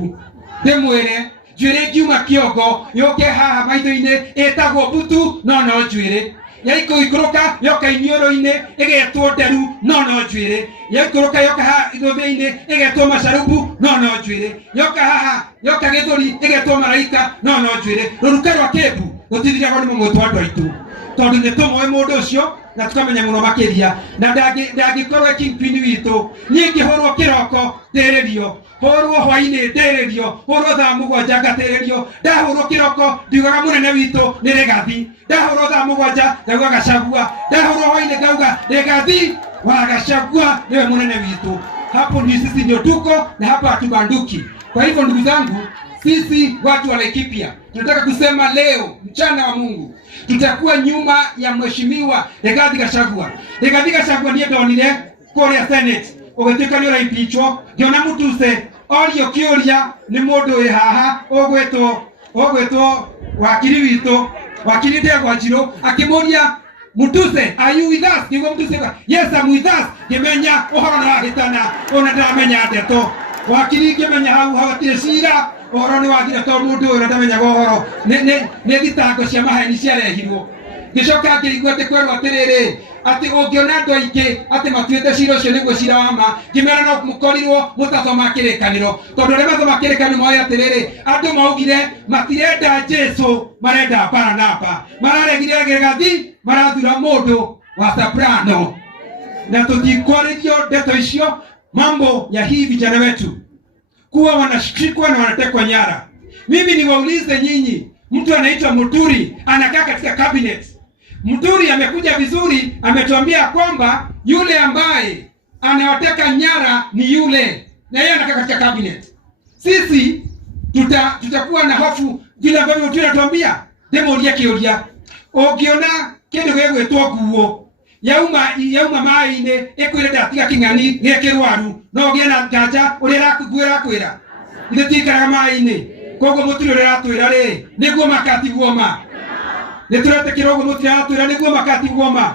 demwere jwere kiuma kiogo yoke haha maitho-ine etagwo butu no jwere yaiko ikoroka yoka inioro-ine egetwo nderu no jwere yaikoroka yoka ha ithothe-ine egetwo macarubu no jwere yoka haha yoka githuri egetwo maraika no jwere ruruka rwa kebu rutithirago ni mumwe andu aitu tondu ni tumoe mundu ucio na tukamenya muno makiria na ndagikorwo kingpin witu nyingi horwo kiroko tererio horwo hwaini tererio horwo thaa mugwanja ngatererio ndahorwo kiroko ndiugaga munene witu ni Rigathi ndahorwo thaa mugwanja ndauga Gachagua ndahorwo hwaini ngauga Rigathi wa Gachagua niwe munene witu. Hapo ni sisi ndio tuko na hapa hatubanduki. Kwa hivyo ndugu zangu, sisi watu wa Laikipia tunataka kusema leo mchana wa Mungu tutakuwa nyuma ya mheshimiwa Rigathi Gachagua. Rigathi Gachagua ndiye ndonire Korea Senate ugetuika ni uraipichwo ngiona mutuse orio kiuria ni mundu wi haha ogwetwo wakiri witu wakiri Ndegwa Njiro akimuria mutuse, are you with us? Niguo mutuse yes, I'm with us. Ngimenya uhoro na hitana ona ndamenya ndeto wakiri ngimenya hau hawatire cira uhoro ni wathire to mundu uyu ndamenya uhoro ne thitango cia maheni ciarehirwo gicoka ngirigua ati kwerwo atiriri ati ungiona andu aingi ati matuite cira ucio niguo cira wa ma ngimera no mukorirwo mutathoma kirikaniro tondu aria mathoma kirikaniro moe atiriri andu maugire matirenda Jesu marenda Baranaba mararegire Rigathi marathura mundu wa soprano na tutikoririo ndeto icio mambo ya hii vijana wetu kuwa wanashikwa na wanatekwa nyara. Mimi niwaulize nyinyi, mtu anaitwa Muturi anakaa katika cabinet. Muturi amekuja vizuri, ametuambia kwamba yule ambaye anawateka nyara ni yule na yeye anakaa katika cabinet. Sisi tutakuwa na hofu vile ambavyo Muturi anatuambia demoria kioria ogiona kende gwetwo guo yauma mai-ine ikwire ndatiga king'ani gekirwaru no gie na nganja uria rakwira ithe tikaraga mai-ine koguo Muturi uria ratwira ri niguo makatigwo ma nituretekera uguo Muturi ratwira niguo makatigwo ma.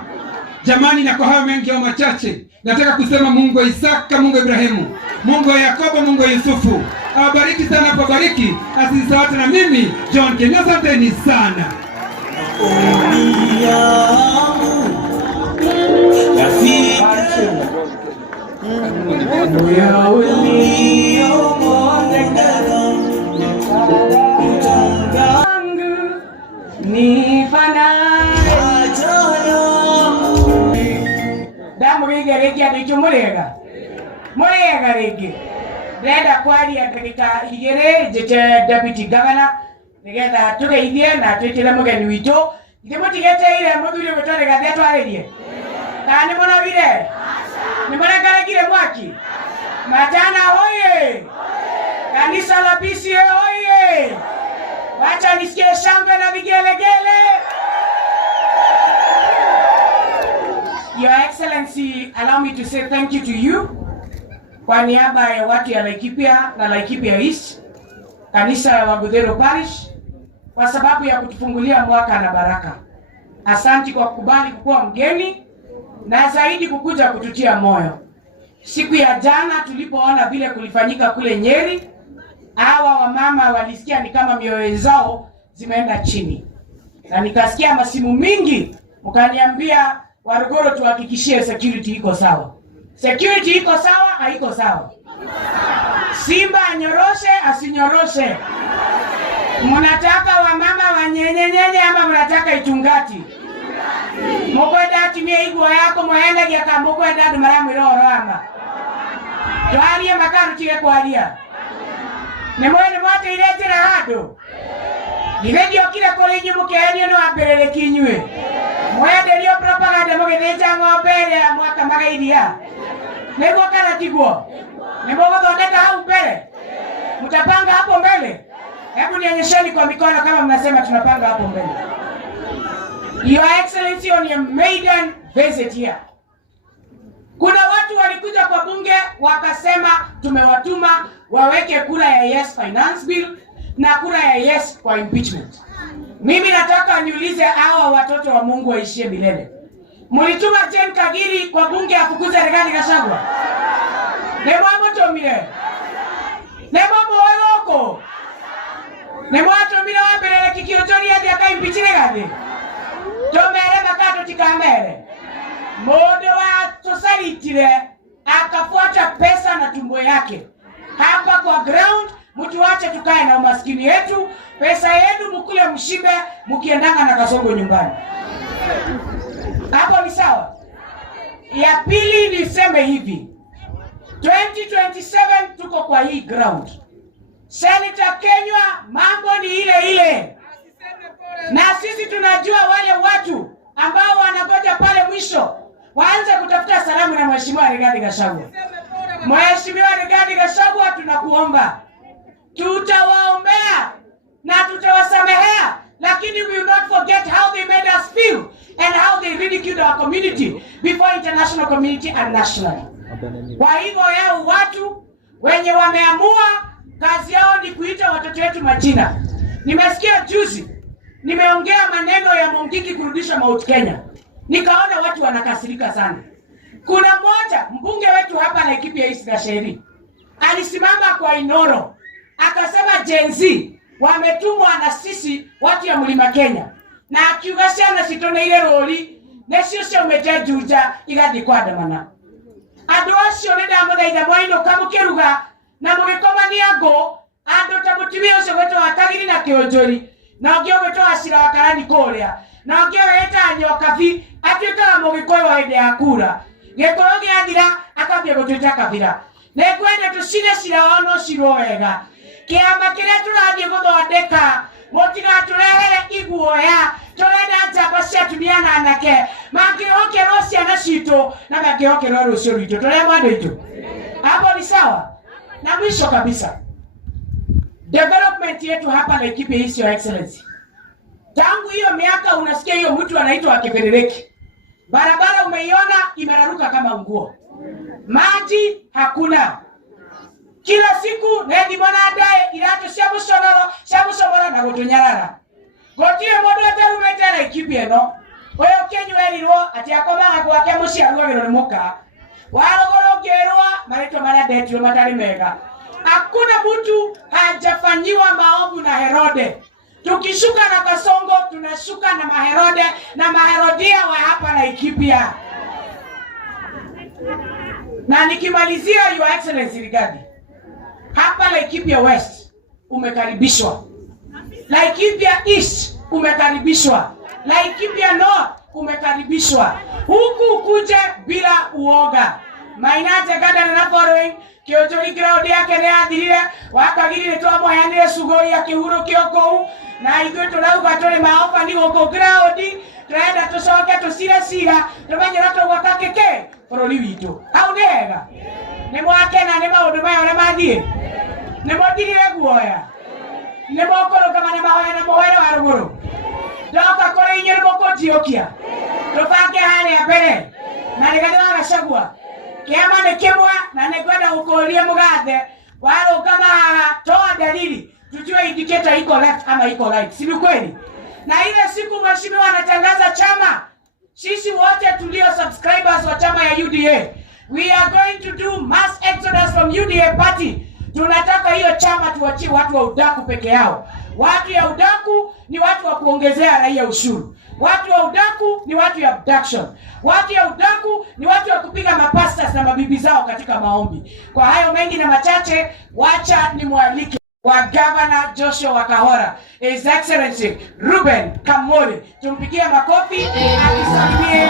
Jamani, na kwa hayo mengi au machache nataka kusema Mungu wa Isaka, Mungu wa Ibrahimu, Mungu wa Yakobo, Mungu wa Yusufu awabariki sana, awabariki asisawate na mimi John Kenya. Asanteni sana. Ndamuriga rĩngĩ andũ aitũ mũrĩega rĩngĩ ndĩrenda kwaria ndagĩka igĩrĩ njĩte deputy governor nĩgetha tũgeithie na twĩtĩre mũgeni witũ. Ithe mũtigeteire mũthuri wĩtwo Rigathi atwarĩrie kana nĩ mũnogire nĩ mũrengarekire mwaki Matana hoye kanisa la PCA hoye. Wacha nisikie shangwe na vigelegele. Your Excellency, allow me to say thank you to you kwa niaba ya watu ya Laikipia na Laikipia East, kanisa ya Wagudero Parish, kwa sababu ya kutufungulia mwaka na baraka. Asanti kwa kukubali kukuwa mgeni na zaidi kukuja kututia moyo. Siku ya jana tulipoona vile kulifanyika kule Nyeri, hawa wamama walisikia ni kama mioyo zao zimeenda chini. Na nikasikia masimu mingi mkaniambia Waruguru tuhakikishie security iko sawa. Security iko sawa, haiko sawa. Simba anyoroshe, asinyoroshe. Mnataka wamama wanyenyenyenye ama mnataka itungati? Mukwenda atimie igwa yako muhende giaka mukwenda andu maramwiroro ama. Twarie makaru tige kwaria. Ni mwene mwate iretera handu. Irendio kile kole nyu mukenio no amberere kinywe. Mwenderio propaganda mugithinja ng'ombe ya mwaka magairia. Nego kana tiguo. Nego godeka hau mbele. Mtapanga hapo mbele. Hebu nionyesheni kwa mikono kama mnasema tunapanga hapo mbele. Your Excellency, on your maiden visit here. Kuna watu walikuja kwa bunge wakasema tumewatuma waweke kura ya yes finance bill na kura ya yes kwa impeachment. Mimi nataka niulize hawa watoto wa Mungu waishie milele. Mulituma Jane Kagiri kwa bunge afukuze Rigathi Gachagua. Nemo amutomire. Nemo mweloko. Nemo atomire wambere kikionjori hadi akaimpichire Rigathi. Tomere makato tikamere. Modo wa tosalitire akafuata pesa na tumbo yake. Hapa kwa ground mtu wache tukae na umaskini yetu, pesa yenu mkule mshibe mkiendanga na kasongo nyumbani. Hapo ni sawa. Ya pili niseme hivi. 2027 tuko kwa hii ground. Senator Kenywa mambo ni ile ile. Na sisi tunajua wale watu ambao wanangoja pale mwisho waanze kutafuta salamu na Mheshimiwa Rigathi Gachagua. Mheshimiwa Rigathi Gachagua, tunakuomba. Tutawaombea na tutawasamehea, lakini we will not forget how they made us feel and how they ridiculed our community before international community and nationally. Kwa hivyo yao watu wenye wameamua kazi yao ni kuita watoto wetu majina. Nimesikia juzi nimeongea maneno ya Mungiki kurudisha Mount Kenya. Nikaona watu wanakasirika sana. Kuna mmoja mbunge wetu hapa na ekipi ya East Gasheri alisimama kwa Inoro akasema Gen Z wametumwa na sisi watu ya Mlima Kenya, na akiugasha na sitone ile roli nesio sio umejajuja igadi kwa damana adosho nenda amadaida mwaino kamukeruga na mugekomania go ando tamutimio sogoto watagiri na kionjori na ogio weto asira wakarani korea na ogio weta nyoka vi atweka mugikoyo wa ide akura gekoroge adira akambia gotweta kabira nekwenda tusine sira ono sirowega kiama kile turathie guthondeka motiga turehere iguoya turenda njamba cia tumia na anake mangihokero ciana citu na mangihokero rucio rwitu turema andu itu. Hapo ni sawa. Na mwisho kabisa, development yetu hapa Laikipia hii, Your Excellency, tangu hiyo miaka unasikia hiyo mtu anaitwa Kiberereki. Barabara umeiona imeraruka kama nguo, maji hakuna. Kila siku nendi mwana adae irato shamusomoro na gotunyarara. Gotiye modo atarumete Laikipia no. Oyo Kenywa elirwo ati akomaga gwake muciarwa gero muka. Warogoro gerwa marito mara detiro matari mega. Hakuna mtu hajafanyiwa maovu na Herode. Tukishuka na Kasongo tunashuka na Maherode na Maherodia wa hapa Laikipia. Na nikimalizia, Your Excellency Rigathi, hapa Laikipia West umekaribishwa, Laikipia East umekaribishwa, Laikipia North umekaribishwa. Huku kuja bila uoga. Mainaje gada na following kiojori crowd yake ne athirire wakagirire twamoyanire sugoi ya kihuro kioko na igwe turauga turi maofa ni goko crowd twenda tucoke tucire cira tumenyera tugwaka keke bururi witu hau nega ni mwakena ni maundu mayo ne mathie ni mothirire guoya ni mokoro kama ne mahoya na mohere wa ruguru ndoka kore inyere moko jiokia tubange hali mbere na Rigathi wa Gachagua kiama ne kimwa na nekwenda ukoria mugathe waro kama toa dalili tujue indicator iko left ama iko right, si kweli? Na ile siku mheshimiwa anatangaza chama, sisi wote tulio subscribers wa chama ya UDA, we are going to do mass exodus from UDA party. Tunataka hiyo chama tuachie watu wa udaku peke yao. Watu ya udaku ni watu wa kuongezea raia ushuru. Watu wa udaku ni watu ya abduction. Watu ya udaku ni watu wa kupiga mapastas na mabibi zao katika maombi. Kwa hayo mengi na machache, wacha ni mwalike wa Governor Joshua Wakahora, His Excellency Ruben Kamori. Tumpigie makofi akisalimie.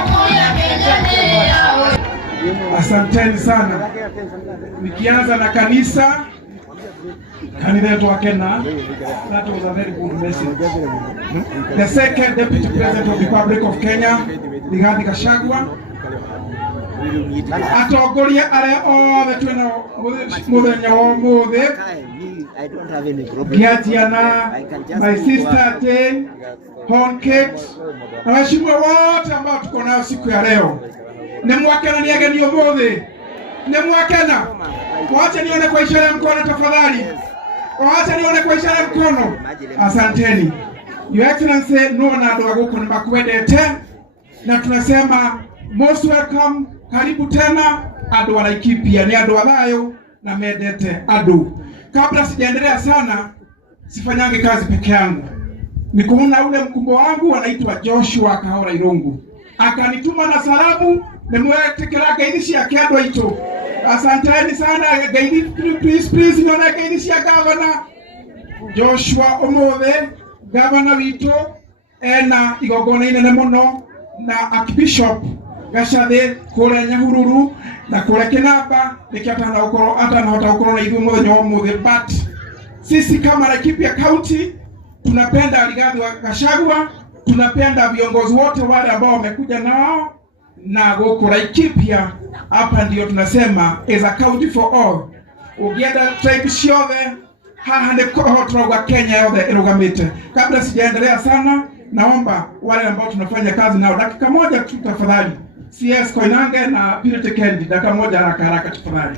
Asanteni sana. Nikianza na kanisa, candidate wa Kenya, that was a very good message. The second Deputy President of the Republic of Kenya, Rigathi Gachagua, atongoria aria othe twina muthenya wa umuthi Giatiana, my sister Jane, Horn Cakes, na waheshimiwa wote ambao tuko nao siku ya leo. Nemwakena ni ageni umuthi. Nemwakena. Waacha nione kwa ishara ya mkono tafadhali. Waacha nione kwa ishara ya mkono. Asanteni. Your Excellency, nuona andu aguko nimakwendete na tunasema most welcome, karibu tena andu wa Laikipia, ni andu athayo na mendete andu. Kabla sijaendelea sana, sifanyange kazi peke yangu. Nikuona ule mkubwa wangu anaitwa Joshua Kahora Irungu. Akanituma na salamu, nimwetekera gaidisi ya kiadwa ito. Asanteni sana, please niona gaidisi ya governor Joshua Omothe, governor wito, ena igogona inene muno na Archbishop Gashathe kule Nyahururu na kule Kinamba nikiatana ukoro hata na hata ukoro na hivyo muthenya wa umuthi. But sisi kama Laikipia County tunapenda Rigathi wa Gachagua, tunapenda viongozi wote wale ambao wamekuja nao na goko Laikipia. Hapa ndio tunasema is a county for all. Ugienda tribe ciothe haha ni kohoto wa Kenya yote irugamite. Kabla sijaendelea sana, naomba wale ambao tunafanya kazi nao dakika moja tu tafadhali. CS Koinange na Purity Kendi, dakika moja haraka tafadhali.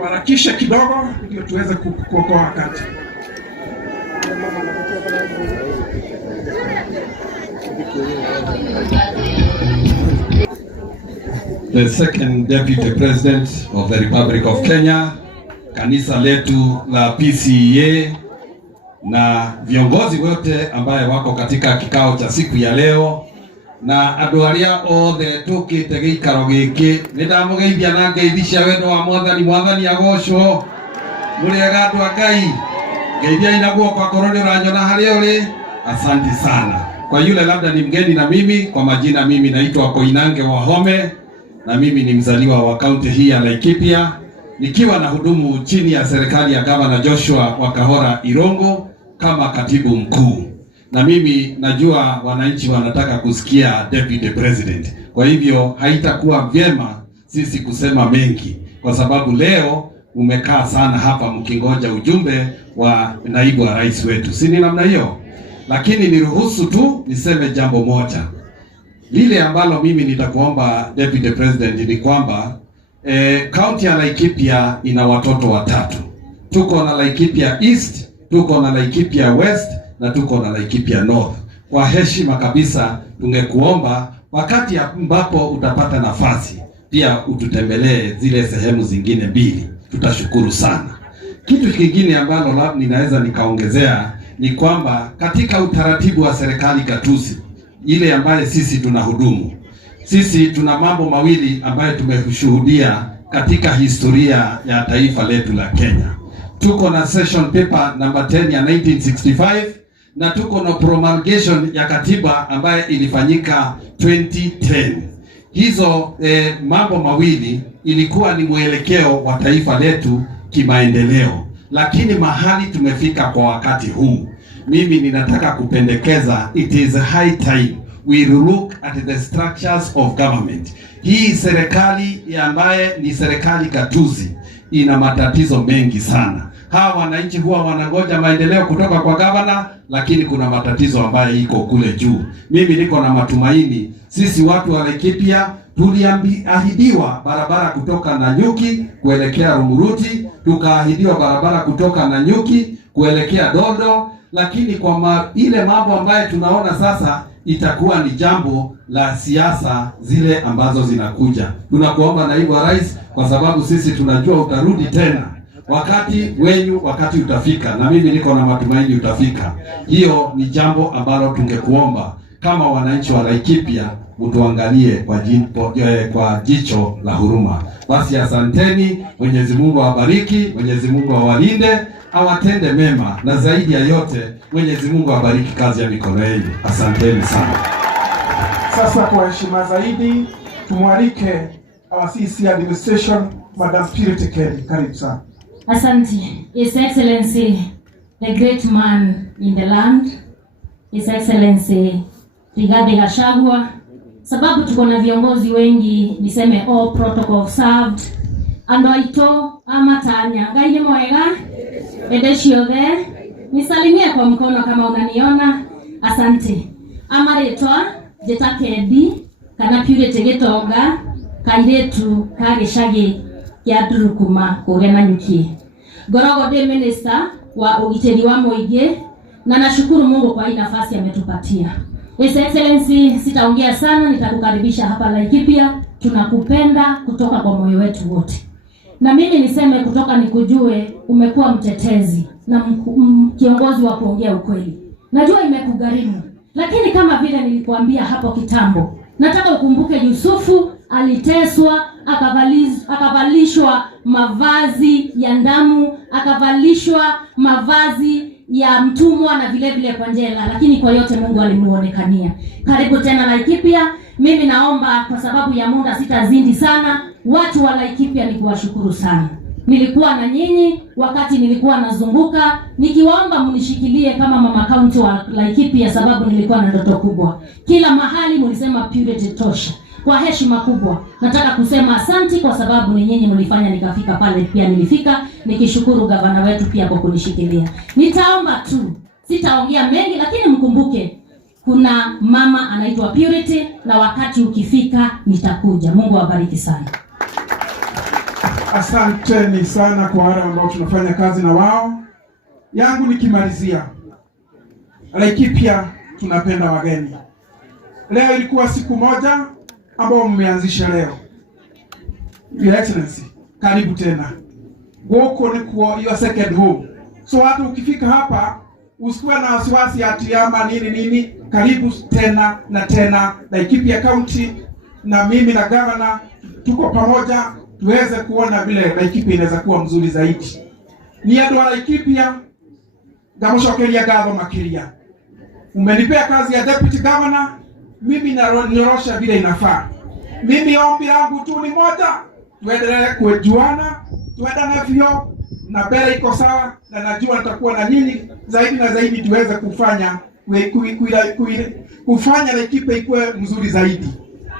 Warakisha kidogo ndio tuweze kuokoa wakati. The second Deputy President of the Republic of Kenya, kanisa letu la PCEA na viongozi wote ambaye wako katika kikao cha siku ya leo na andu aria othe tukite giikaro giki nindamugeithia na ngeithisha wendo wa mwathani agocwo muriega andu a Ngai ngeithia ina guoko akoroni uranyona haria uri. Asante sana. Kwa yule labda ni mgeni na mimi, kwa majina mimi naitwa Koinange Wahome na mimi ni mzaliwa wa kaunti hii ya Laikipia, nikiwa na hudumu chini ya serikali ya Gavana Joshua wa Kahora Irungu kama katibu mkuu. Na mimi najua wananchi wanataka kusikia Deputy President. Kwa hivyo haitakuwa vyema sisi kusema mengi, kwa sababu leo umekaa sana hapa mkingoja ujumbe wa naibu wa rais wetu. Si ni namna hiyo? Lakini niruhusu tu niseme jambo moja. Lile ambalo mimi nitakuomba Deputy President ni kwamba county ya Laikipia ina watoto watatu. Tuko na Laikipia East, tuko na Laikipia West na tuko na Laikipia North. Kwa heshima kabisa tungekuomba wakati ambapo utapata nafasi pia ututembelee zile sehemu zingine mbili. Tutashukuru sana. Kitu kingine ambalo labda ninaweza nikaongezea ni kwamba katika utaratibu wa serikali gatuzi ile ambaye sisi tunahudumu, sisi tuna mambo mawili ambayo tumeshuhudia katika historia ya taifa letu la Kenya. Tuko na session paper number 10 ya 1965 na tuko na promulgation ya katiba ambayo ilifanyika 2010. Hizo mambo mawili ilikuwa ni mwelekeo wa taifa letu kimaendeleo. Lakini mahali tumefika kwa wakati huu, mimi ninataka kupendekeza it is high time we look at the structures of government. Hii serikali ambaye ni serikali gatuzi ina matatizo mengi sana. Hawa wananchi huwa wanangoja maendeleo kutoka kwa gavana, lakini kuna matatizo ambayo iko kule juu. Mimi niko na matumaini sisi watu wa Laikipia tuliahidiwa barabara kutoka Nanyuki kuelekea Rumuruti, tukaahidiwa barabara kutoka Nanyuki kuelekea Dondo, lakini kwa ile mambo ambayo tunaona sasa itakuwa ni jambo la siasa zile ambazo zinakuja. Tunakuomba naibu wa rais, kwa sababu sisi tunajua utarudi tena. Wakati utafika, na mimi niko na matumaini utafika. Hiyo ni jambo ambalo tungekuomba kama wananchi wa Laikipia mtuangalie kwa jicho la huruma. Basi asanteni, Mwenyezi Mungu awabariki, Mwenyezi Mungu awalinde, awatende mema, na zaidi ya yote Mwenyezi Mungu awabariki kazi ya mikono yenu. Asanteni sana. Sasa kwa heshima zaidi tumwalike our CC administration Madam Purity Kendi. Karibu sana. Asante. His Excellency, the great man in the land, His Excellency Rigathi Gachagua, sababu tuko na viongozi wengi, niseme all protocol observed. Ando aito amatanya ngaine mwega edeshiothe, nisalimie kwa mkono kama unaniona. Asante. Amaretwa jetakedi kana purity gitonga kairetu kagicagi ya Durukuma kuria na nyuki. Gorogo de minister wa ugiteri wa muingi, na nashukuru Mungu kwa hii nafasi ametupatia. His Excellency, sitaongea sana, nitakukaribisha hapa Laikipia. Tunakupenda kutoka kwa moyo wetu wote. Na mimi niseme kutoka nikujue, umekuwa mtetezi na kiongozi wa kuongea ukweli. Najua imekugharimu, lakini kama vile nilikuambia hapo kitambo, nataka ukumbuke Yusufu aliteswa, akavalishwa mavazi ya ndamu, akavalishwa mavazi ya mtumwa na vile vile kwa njela, lakini kwa yote Mungu alimuonekania. Karibu tena Laikipia. Mimi naomba kwa sababu ya muda sitazindi sana, watu wa Laikipia ni kuwashukuru sana. Nilikuwa na nyinyi wakati nilikuwa nazunguka nikiwaomba mnishikilie kama mama county wa Laikipia, sababu nilikuwa na ndoto kubwa. Kila mahali mlisema purity tosha. Kwa heshima kubwa nataka kusema asanti, kwa sababu ni nyinyi mlifanya nikafika pale pia nilifika, nikishukuru gavana wetu pia kwa kunishikilia. Nitaomba tu, sitaongea mengi, lakini mkumbuke kuna mama anaitwa Purity, na wakati ukifika nitakuja. Mungu awabariki sana. Asanteni sana kwa wale ambao tunafanya kazi na wao. Yangu nikimalizia, Laikipia tunapenda wageni. Leo ilikuwa siku moja ambao mmeanzisha leo. Your Excellency, karibu tena. Goko ni kwa your second home. So hata ukifika hapa usikuwe na wasiwasi ati ama nini. Karibu tena na tena. Laikipia County na mimi na governor tuko pamoja tuweze kuona vile Laikipia inaweza kuwa mzuri zaidi. Ni ando Laikipia gamushokeria gatho makiria. Umenipea kazi ya deputy governor, mimi narosha vile inafaa. Mimi ombi langu tu ni moja, tuendelee kujuana, tuendane vyo na mbele iko sawa, na najua nitakuwa na nyinyi zaidi na zaidi tuweze kufanya Laikipia ikuwe mzuri zaidi.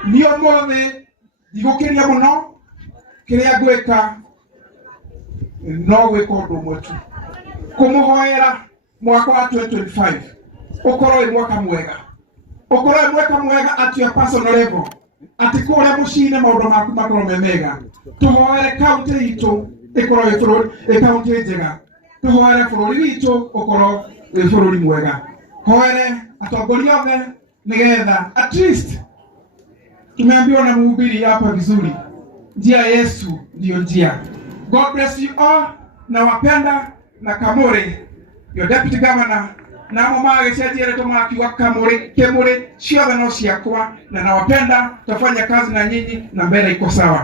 Ndio mone digokeria muno kiria gweka no gweka undu mwetu kumuhoera mwaka wa 2025 ukorwo ni mwaka mwega, ukorwo ni mwaka mwega at your personal level, ati kuria mucine maundu maku makorwo me mega. Tuhoere county itu ikorwo ĩ bururi county njega, tuhoere bururi witu ukorwo ĩ bururi mwega, hoere atongoria othe nigetha at least tumeambiwa na mhubiri hapa vizuri, njia Yesu ndio njia. God bless you all. Na wapenda na Kamore, your deputy governor, na mama gĩcenjia tumakiwa Kamore Kemore ciothe no ciakwa, na nawapenda, tutafanya kazi na nyinyi na mbele iko sawa.